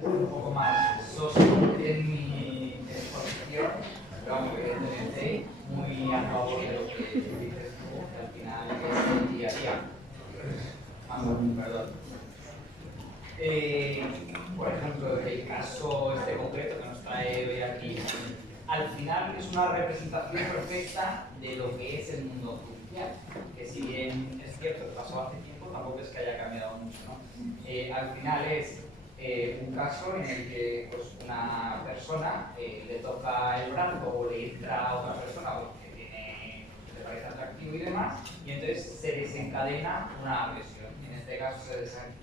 Un poco más soso en mi exposición, pero vamos, evidentemente muy a favor de lo que dices tú, que al final es el día a día. Perdón. Por ejemplo, el caso este concreto que nos trae Bea aquí, al final es una representación perfecta de lo que es el mundo judicial, que si bien es cierto que pasó hace tiempo, tampoco es que haya cambiado mucho, ¿no? Al final es un caso en el que pues, una persona le toca el brazo o le entra a otra persona porque le parece atractivo y demás, y entonces se desencadena una agresión. En este caso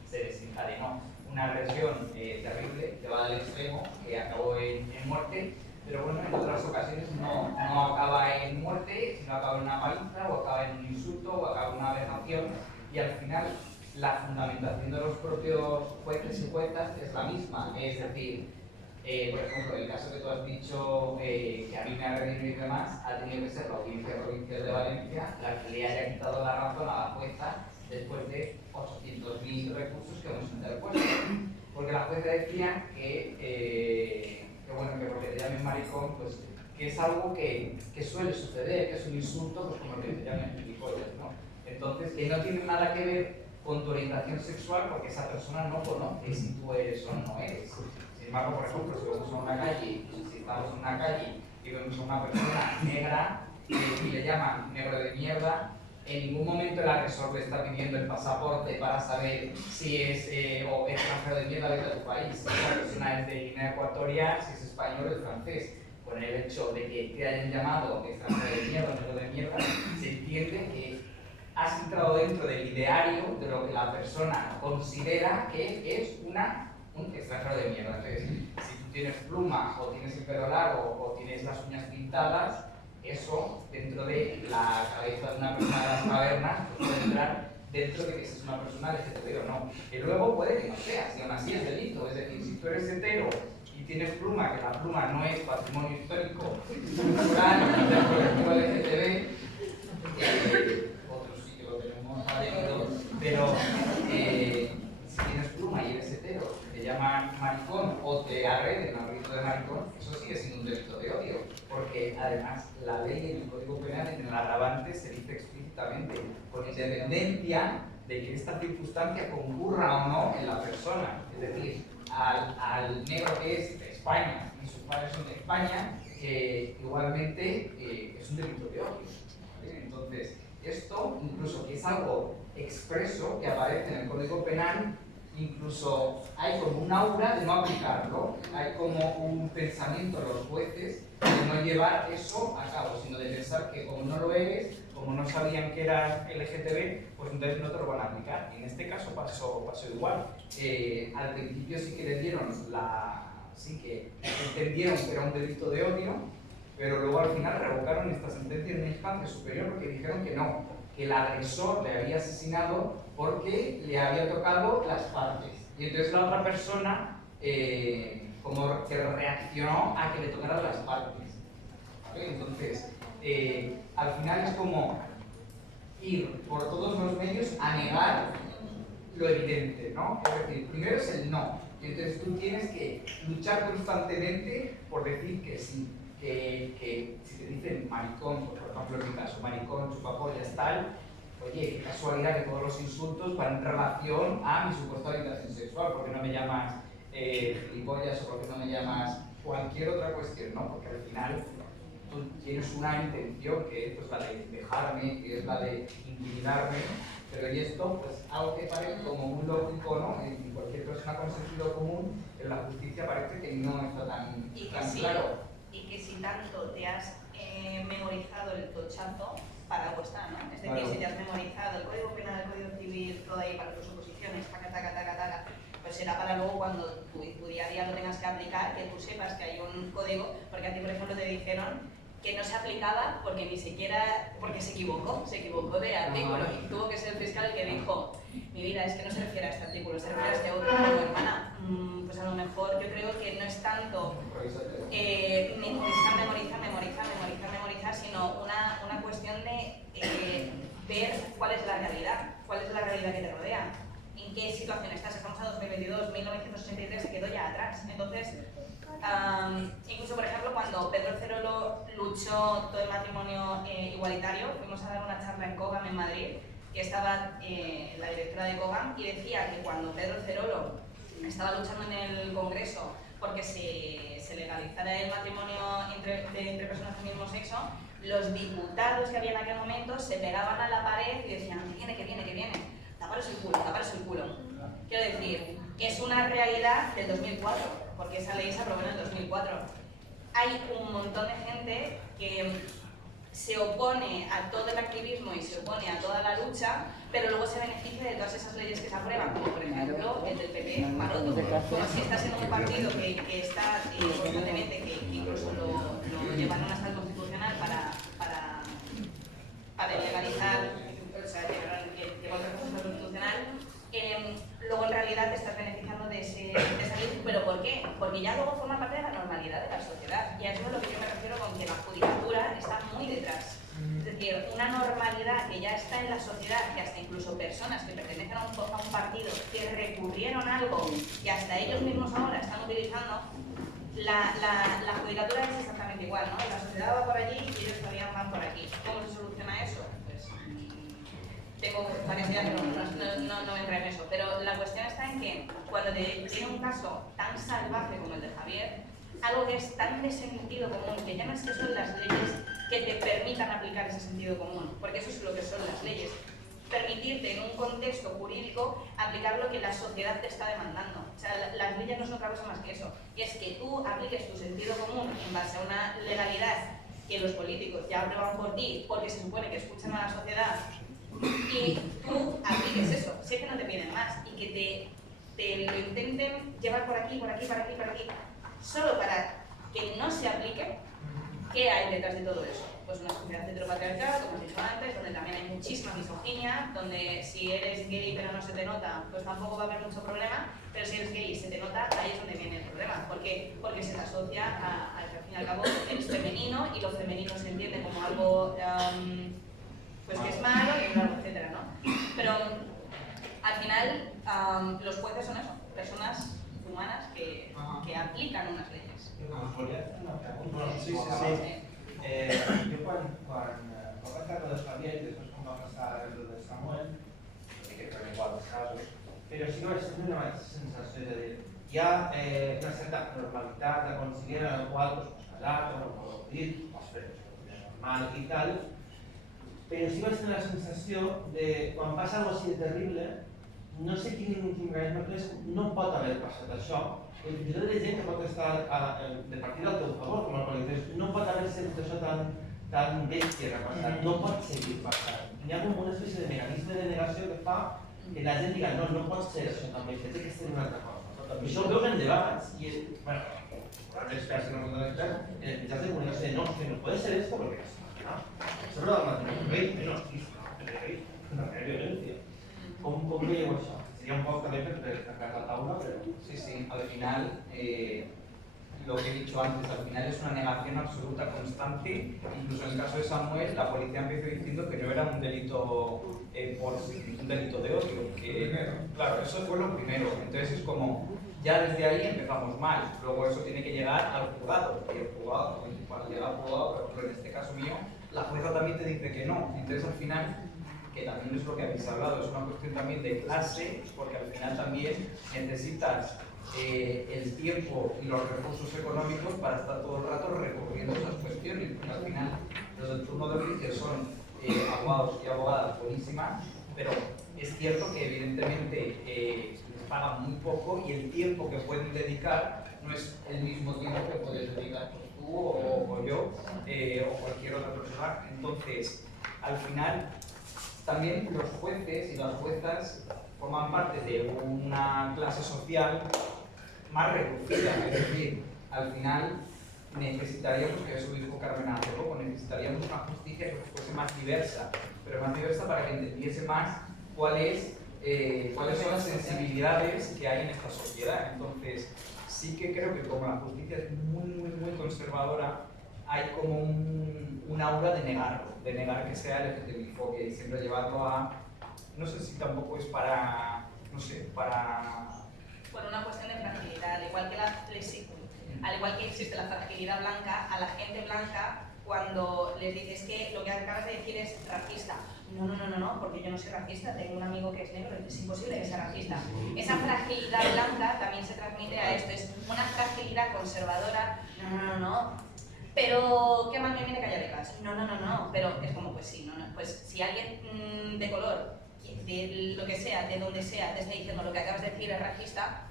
se desencadenó una agresión terrible, que va al extremo, que acabó en muerte, pero bueno, en otras ocasiones no acaba en muerte, sino acaba en una paliza, o acaba en un insulto, o acaba en una vejación, y al final la fundamentación de los propios jueces y juezas es la misma, es decir, por ejemplo, el caso que tú has dicho, que a mí me ha agredido y demás, ha tenido que ser la Audiencia Provincial de Valencia la que le haya quitado la razón a la jueza después de 800.000 recursos que hemos interpuesto. Porque la jueza decía que bueno, que porque te llamen maricón, pues que es algo que suele suceder, que es un insulto, pues como que te llamen gilipollas, ¿no? Entonces, que no tiene nada que ver con tu orientación sexual porque esa persona no conoce si tú eres o no eres. Sin embargo, por ejemplo, si vamos a una calle, si estamos en una calle y vemos a una persona negra y le llaman negro de mierda, en ningún momento el agresor le está pidiendo el pasaporte para saber si es o extranjero de mierda de tu país, si esa persona es de Guinea Ecuatorial, si es español o francés. Por el hecho de que te hayan llamado extranjero de mierda, negro de mierda, se entiende que has entrado dentro del ideario de lo que la persona considera que es un extranjero de mierda. Entonces, si tú tienes pluma o tienes el pelo largo o tienes las uñas pintadas, eso dentro de la cabeza de una persona de las cavernas pues puede entrar dentro de que si es una persona LGTB o no. Y luego puede que no seas, y aún así es delito. Es decir, si tú eres hetero y tienes pluma, que la pluma no es patrimonio histórico cultural y del colectivo LGTB, otros sí que lo tenemos adherido, pero si tienes pluma y eres hetero, te llaman maricón o te agreden al grito de maricón, eso sigue siendo un delito de odio, porque además la ley en el Código Penal en el agravante se dice explícitamente, con independencia de que esta circunstancia concurra o no en la persona, es decir, al negro que es de España y sus padres son de España, igualmente es un delito de odio. ¿Vale? Entonces, esto, incluso que es algo expreso que aparece en el Código Penal, incluso hay como un aura de no aplicarlo, hay como un pensamiento de los jueces de no llevar eso a cabo, sino de pensar que como no lo eres, como no sabían que eras LGTB, pues entonces no te lo van a aplicar. Y en este caso pasó igual. Al principio sí que le dieron sí que entendieron que era un delito de odio, pero luego al final revocaron esta sentencia en una instancia superior porque dijeron que no, que el agresor le había asesinado porque le había tocado las partes. Y entonces la otra persona como que reaccionó a que le tocaran las partes. ¿Vale? Entonces, al final es como ir por todos los medios a negar lo evidente, ¿no? Es decir, primero es el no, y entonces tú tienes que luchar constantemente por decir que sí, que si te dicen maricón, por ejemplo en mi caso, maricón, chupapollas, tal, oye, qué casualidad que todos los insultos van en relación a mi supuesta orientación sexual, porque no me llamas gilipollas o porque no me llamas cualquier otra cuestión, ¿no? Porque al final tú tienes una intención que es pues, la de dejarme, que es la de intimidarme, pero y esto, pues algo que parece como muy lógico, ¿no? En cualquier persona con sentido común, en la justicia parece que no está tan, claro. Y que si tanto te has memorizado el tochazo, para algo está, ¿no? Es decir, Claro. si te has memorizado el Código Penal, el Código Civil, todo ahí para tus oposiciones, taca, taca, taca, taca, pues será para luego cuando tu día a día lo tengas que aplicar, que tú sepas que hay un código, porque a ti, por ejemplo, te dijeron que no se aplicaba porque ni siquiera, porque se equivocó de artículo y tuvo que ser el fiscal el que dijo, mi vida, es que no se refiere a este artículo, se refiere a este otro, como hermana, pues a lo mejor yo creo que no es tanto memorizar, sino una cuestión de ver cuál es la realidad que te rodea, en qué situación estás. Estamos a 2022, 1983 se quedó ya atrás. Entonces, incluso por ejemplo cuando Pedro Cerolo luchó todo el matrimonio igualitario, fuimos a dar una charla en COGAM en Madrid, que estaba la directora de COGAM, y decía que cuando Pedro Cerolo estaba luchando en el Congreso porque se legalizara el matrimonio entre personas del mismo sexo, los diputados que había en aquel momento se pegaban a la pared y decían, que viene, taparos el culo. Quiero decir, es una realidad del 2004, porque esa ley se aprobó en el 2004. Hay un montón de gente que se opone a todo el activismo y se opone a toda la lucha, pero luego se beneficia de todas esas leyes que se aprueban, como por ejemplo el del PP, Maroto. Como si está siendo un partido que está constantemente, que incluso lo llevaron hasta el Constitucional para ilegalizar, o sea, llevó el recurso constitucional, luego en realidad te estás beneficiando de esa ley. ¿Pero por qué? Porque ya luego forma parte de la normalidad de la sociedad. Y a eso es lo que yo me refiero con que la judicatura está muy detrás. Es decir, una normalidad que ya está en la sociedad, que hasta incluso personas que pertenecen a un partido que recurrieron a algo que hasta ellos mismos ahora están utilizando, la judicatura es exactamente igual, ¿no? La sociedad va por allí y ellos todavía van por aquí. ¿Cómo se soluciona eso? Pues tengo varias ideas, pero no entra en eso. Pero la cuestión está en que cuando te viene un caso tan salvaje como el de Javier, algo que es tan de sentido común, que ya no es que son las leyes que te permitan aplicar ese sentido común, porque eso es lo que son las leyes. Permitirte en un contexto jurídico aplicar lo que la sociedad te está demandando. O sea, las leyes no son otra cosa más que eso. Y es que tú apliques tu sentido común en base a una legalidad que los políticos ya aprueban por ti, porque se supone que escuchan a la sociedad, y tú apliques eso. Sé que no te piden más y que te lo intenten llevar por aquí, solo para que no se aplique. ¿Qué hay detrás de todo eso? Pues una sociedad heteropatriarcal, como he dicho antes, donde también hay muchísima misoginia, donde si eres gay pero no se te nota, pues tampoco va a haber mucho problema, pero si eres gay y se te nota, ahí es donde viene el problema. ¿Por qué? Porque se te asocia a que al fin y al cabo eres femenino y lo femenino se entiende como algo pues que es malo y claro, etcétera, ¿no? Pero al final los jueces son eso, personas humanas que aplican unas leyes. Volia fer una pregunta? Bueno, sí. Jo quan va passar lo de Javier i després quan va passar lo de Samuel, que eren iguals casos, però sí que vaig tenir una sensació de dir hi ha una certa normalitat de conciliar en el qual pues, casat o no podeu dir, és normal i tal, però sí que vaig tenir la sensació de quan passa alguna cosa així de terrible, no sé quin mecanisme és, no pot haver passat això, i fins i tot hi ha gent que pot estar de partir al teu favor, com el qualitat, no pot haver sent això tan bèstia que ha passat, no pot seguir passant. Hi ha com una espècie de mecanisme de negació que fa que la gent diga no pot ser això també, té que ser una altra cosa. I això ho veus en debats, i bueno, els experts que no són experts, en els mitjans de comunicació de no, que no puede ser esto porque sobre del matrimonio gay, menos gay, una violencia. Com veieu això? Seria un poc també per tancar la taula, però... Sí, al final lo que he dicho antes, al final es una negación absoluta, constante. Incluso en el caso de Samuel, la policía empezó diciendo que no era un delito un delito de odio, que claro, eso fue lo primero. Entonces es como, ya desde ahí empezamos mal. Luego eso tiene que llegar al juzgado, y el juzgado, cuando llega al juzgado, por ejemplo en este caso mío, la jueza también te dice que no. Entonces al final, que también es lo que habéis hablado, es una cuestión también de clase, porque al final también necesitas el tiempo y los recursos económicos para estar todo el rato recurriendo a esas cuestiones, porque al final los del turno de oficio son abogados y abogadas buenísimas, pero es cierto que evidentemente les pagan muy poco y el tiempo que pueden dedicar no es el mismo tiempo que puedes dedicar pues, tú o yo o cualquier otra persona. Entonces, al final, también los jueces y las juezas forman parte de una clase social más reducida, es decir, al final necesitaríamos, que eso lo dijo Carmen hace poco, necesitaríamos una justicia que fuese más diversa, pero más diversa para que entendiese más cuáles son las sensibilidades que hay en esta sociedad. Entonces, sí que creo que como la justicia es muy conservadora, hay como un aura de negar que sea el LGTBI-fobia y siempre llevarlo a, no sé si tampoco es para, no sé, para... Por una cuestión de fragilidad, al igual que existe la fragilidad blanca, a la gente blanca cuando les dices que lo que acabas de decir es racista. No, porque yo no soy racista, tengo un amigo que es negro, es imposible que sea racista. Esa fragilidad blanca también se transmite a esto, es una fragilidad conservadora, no. Pero, ¿qué más me viene calladecas? No, pero es como, pues sí, pues si alguien de color, de lo que sea, de donde sea, te está diciendo lo que acabas de decir es racista,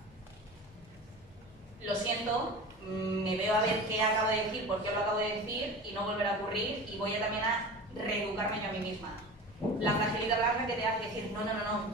lo siento, me veo a ver qué acabo de decir, por qué lo acabo de decir y no volverá a ocurrir y voy a también a reeducarme yo a mí misma. La fragilidad blanca que te hace decir, no,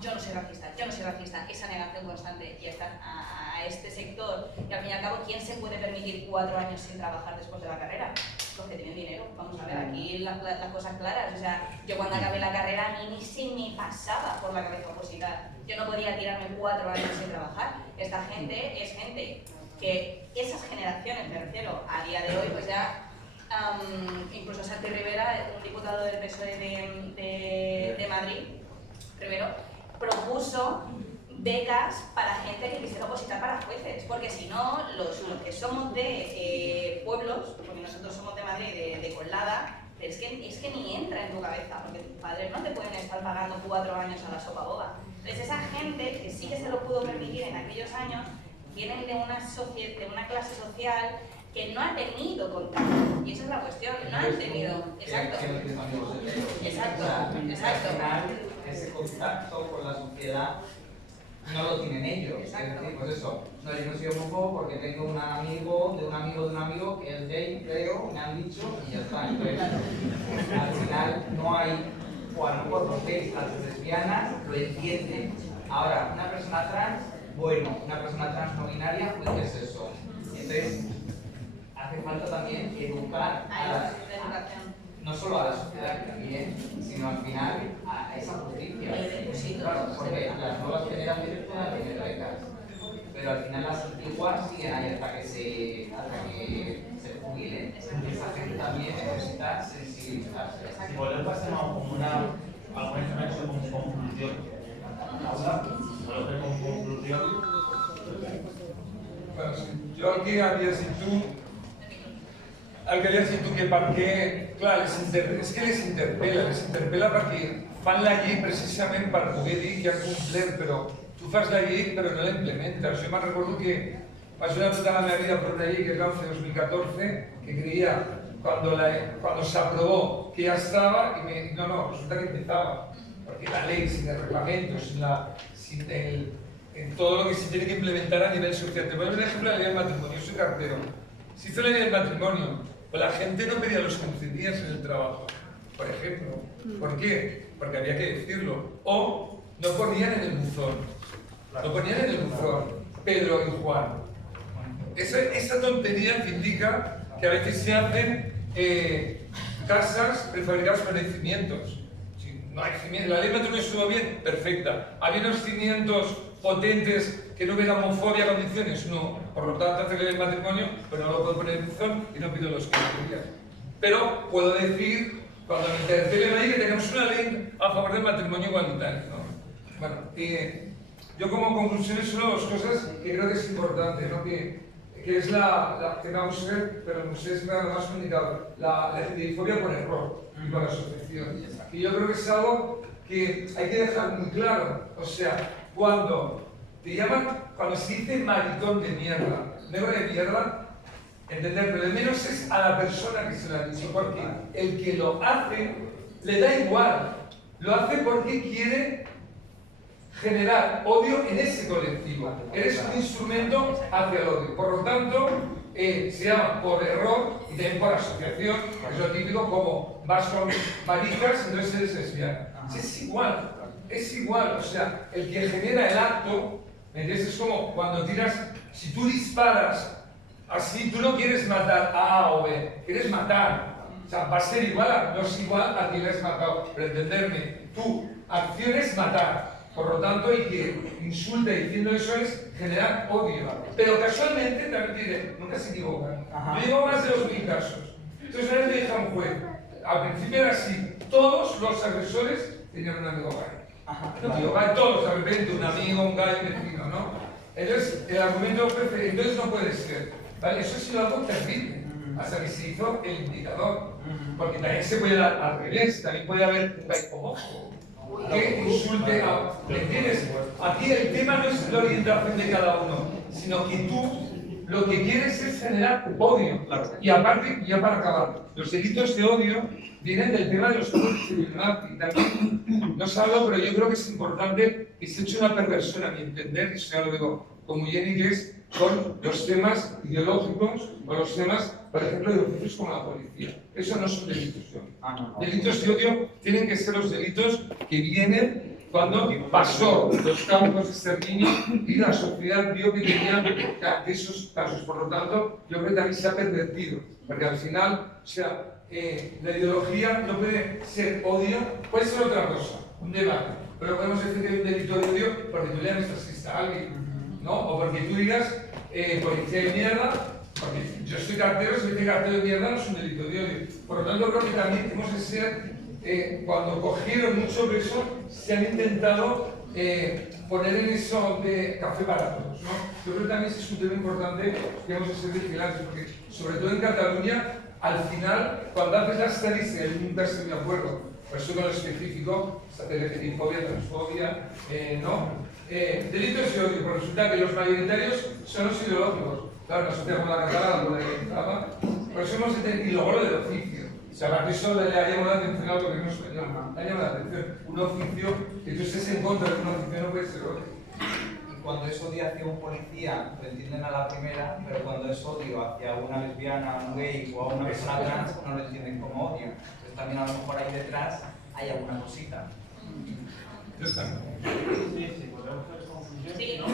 yo no soy racista, esa negación constante y estar a este sector, y al fin y al cabo, ¿quién se puede permitir 4 años sin trabajar después de la carrera? Los que tienen dinero, vamos a ver, aquí las cosas claras, o sea, yo cuando acabé la carrera a mí ni se me pasaba por la cabeza opositar, yo no podía tirarme 4 años sin trabajar, esta gente es gente que esas generaciones, me refiero, a día de hoy, pues ya incluso Santi Rivera, un diputado del PSOE de Madrid, Rivero, propuso becas para gente que quisiera opositar para jueces, porque si no, los que somos de pueblos, porque nosotros somos de Madrid, de Colada, es que ni entra en tu cabeza, porque tus padres no te pueden estar pagando 4 años a la sopa boba. Entonces esa gente que sí que se lo pudo permitir en aquellos años, vienen de una clase social que no ha tenido contacto, y esa es la cuestión, no han tenido, exacto, Al final, ese contacto con la sociedad no lo tienen ellos. Exacto. Es decir, pues eso, no, yo no soy homófobo porque tengo un amigo de un amigo que es gay, creo, me han dicho, y ya está. Entonces, al final no hay, o a lo mejor los gays, las lesbianas, lo entienden. Ahora, una persona trans, bueno, una persona trans no binaria, pues ¿qué es eso? Entonces, hace falta también educar no solo a la sociedad también, sino al final a esa justicia. Claro, porque las nuevas generaciones pueden tener becas, pero al final las antiguas siguen ahí hasta que se jubilen. Esa gente también necesita sensibilizarse. Si volvemos a hacer alguna información como conclusión, Bueno, yo aquí haría si tú que perquè, clar, és que les interpel·la perquè fan la llei precisament per poder dir que han complert, però tu fas la llei però no la implementes. Jo me'n recordo que vaig donar tota la meva vida per una llei que es va fer 2014 que creia, cuando se aprobó que ya estaba, y no, resulta que empezaba, porque la ley sin el reglamento, en todo lo que se tiene que implementar a nivel social. Te voy a poner ejemplo de la ley del matrimonio, yo soy cartero. Se hizo la ley del matrimonio, pues la gente no pedía los 15 días en el trabajo, por ejemplo. ¿Por qué? Porque había que decirlo. O no ponían en el buzón. No ponían en el buzón Pedro y Juan. Esa tontería que indica que a veces se hacen casas prefabricadas con cimientos. Si no hay cimientos, la ley del matrimonio estuvo bien, perfecta. Había unos cimientos potentes que no ven la homofobia a condiciones, no. Por lo tanto, hacer el matrimonio, pero no lo puedo poner en buzón y no pido los 15 días. Pero puedo decir, cuando me interpelen ahí, que tenemos una ley a favor del matrimonio igualitario, ¿no? Bueno, yo como conclusión es una de las cosas que creo que es importante, ¿no? Que es la que vamos a ver, pero no sé si es nada más comunicado, la LGTBI-fobia por error y por asociación. Y yo creo que es algo que hay que dejar muy claro. O sea, cuando te llaman, cuando se dice maricón de mierda, negro de mierda, entender, pero de menos es a la persona que se lo ha dicho, porque el que lo hace le da igual, lo hace porque quiere generar odio en ese colectivo. Eres un instrumento hacia el odio. Por lo tanto, se llama por error y también por asociación, que es lo típico, como vas con maricas, entonces eres lesbiana. Es igual, o sea, el que genera el acto, ¿me entiendes? Es como cuando tiras, si tú disparas así, tú no quieres matar a A o B, quieres matar. O sea, va a ser igual, no es igual a quien le has matado, pero entenderme, tu acción es matar. Por lo tanto, el que insulta diciendo eso es generar odio. Pero casualmente, también diré, nunca se equivocan. Yo llevo más de 2000 casos. Entonces, una vez me dijo a un juez, al principio era así, todos los agresores tenían un amigo gay. No digo gay, todos, de repente, un amigo, un gay, un vecino, ¿no? Entonces, el argumento perfecto, entonces no puede ser. ¿Vale? Eso ha sido algo terrible, hasta que se hizo el indicador. Porque también se puede dar al revés, también puede haber un gay homófobo que insulte a... ¿Me entiendes? Aquí el tema no es la orientación de cada uno, sino que tú lo que quieres es generar odio. Y aparte, ya para acabar, los delitos de odio vienen del tema de los grupos de violencia. También no se habla, pero yo creo que es importante que se eche una perversión, a mi entender, y eso ya lo digo como Jenny, que es con los temas ideológicos o los temas, por ejemplo, de oficios como la policía. Eso no son delitos de odio. Delitos de odio tienen que ser los delitos que vienen cuando pasó los campos de exterminio y la sociedad vio que tenían esos casos. Por lo tanto, yo creo que también se ha pervertido, porque al final, o sea, la ideología no puede ser odio, puede ser otra cosa, un debate, pero podemos decir que hay un delito de odio porque tú le hagas racista a alguien, ¿no? O porque tú digas policía de mierda, porque yo soy cartero, si me cartero de mierda no es un delito de odio. Por lo tanto, creo que también hemos de ser, cuando cogieron mucho peso, se han intentado poner en eso de café para todos, ¿no? Yo creo que también es un tema importante que hemos de ser vigilantes, porque sobre todo en Cataluña, al final, cuando haces la estadística, yo nunca estoy de acuerdo, por eso con lo específico, LGTBI-fobia, transfobia, ¿no? Delitos de odio, pues resulta que los mayoritarios son los ideológicos. Claro, una sociedad como la catalana, lo de Traba, por eso hemos entendido, y luego lo del oficio. O sea, para que eso le ha llamado la atención al gobierno español, le ha llamado la atención. Un oficio, que tú estés en contra de un oficio no puede ser odio. Y cuando es odio hacia un policía, lo entienden a la primera, pero cuando es odio hacia una lesbiana, un gay o a una persona trans, no lo entienden como odio. Entonces también a lo mejor ahí detrás hay alguna cosita. Ya está. Sí, yo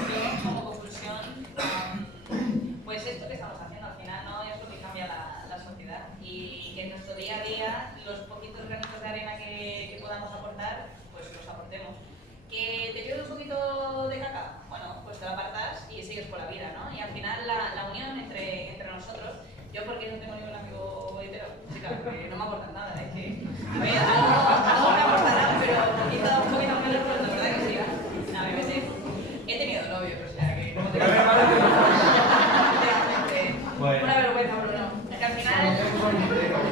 como conclusión, pues esto que estamos haciendo al final no es lo que cambia la sociedad y que en nuestro día a día los poquitos granitos de arena que podamos aportar, pues los aportemos. ¿Que te quede un poquito de caca? Bueno, pues te la apartas y sigues por la vida, ¿no? Y al final la unión entre nosotros, yo porque no tengo ningún amigo hetero, chica, no me aportan nada, es que a mí algo me aportarán, pero un poquito menos, pues la verdad que sí. A mí he tenido novios, o sea que como te una vergüenza, Bruno. Es que al final,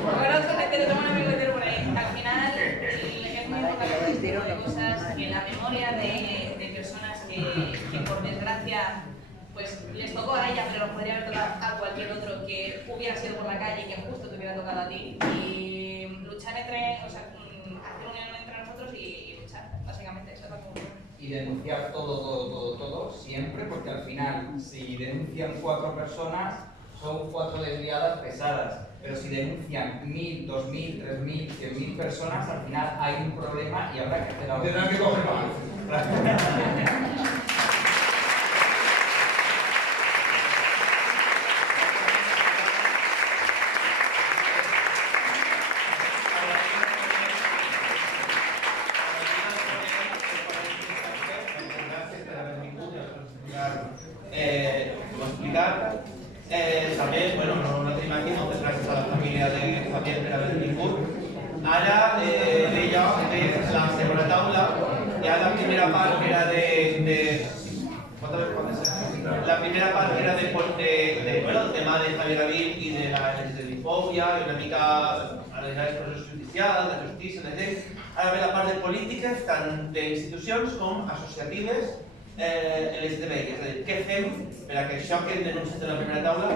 conozco gente que toma un amigo hetero por ahí. Al final es muy importante este tipo de cosas que en la memoria de personas que por desgracia pues les tocó a ella, pero nos podría haber tocado a cualquier otro que hubiera sido por la calle y que justo te hubiera tocado a ti. Y luchar o sea, hacer unión entre nosotros y luchar, básicamente, eso es la conclusión. Y denunciar todo, siempre, porque al final, si denuncian 4 personas, son 4 desviadas pesadas. Pero si denuncian 1000, 2000, 3000, 100.000 personas, al final hay un problema y habrá que hacer algo. Tendrán que coger más. Gracias per haver vingut també per haver vingut. Ara deia que la segona taula, ja la primera part que era la primera part que era el tema de Javier Gavín i de la LGTBI-fòbia i una mica analitzar els processos judicials, la justícia, la llei. Ara ve la part de polítiques, tant d'institucions com associatives LGTBI. És a dir, què fem per a que això que hem denunciat en la primera taula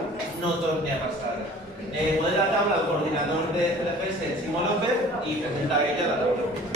no torni a passar? Model la taula el coordinador de CLFS, Simó López, i presentar ella la taula.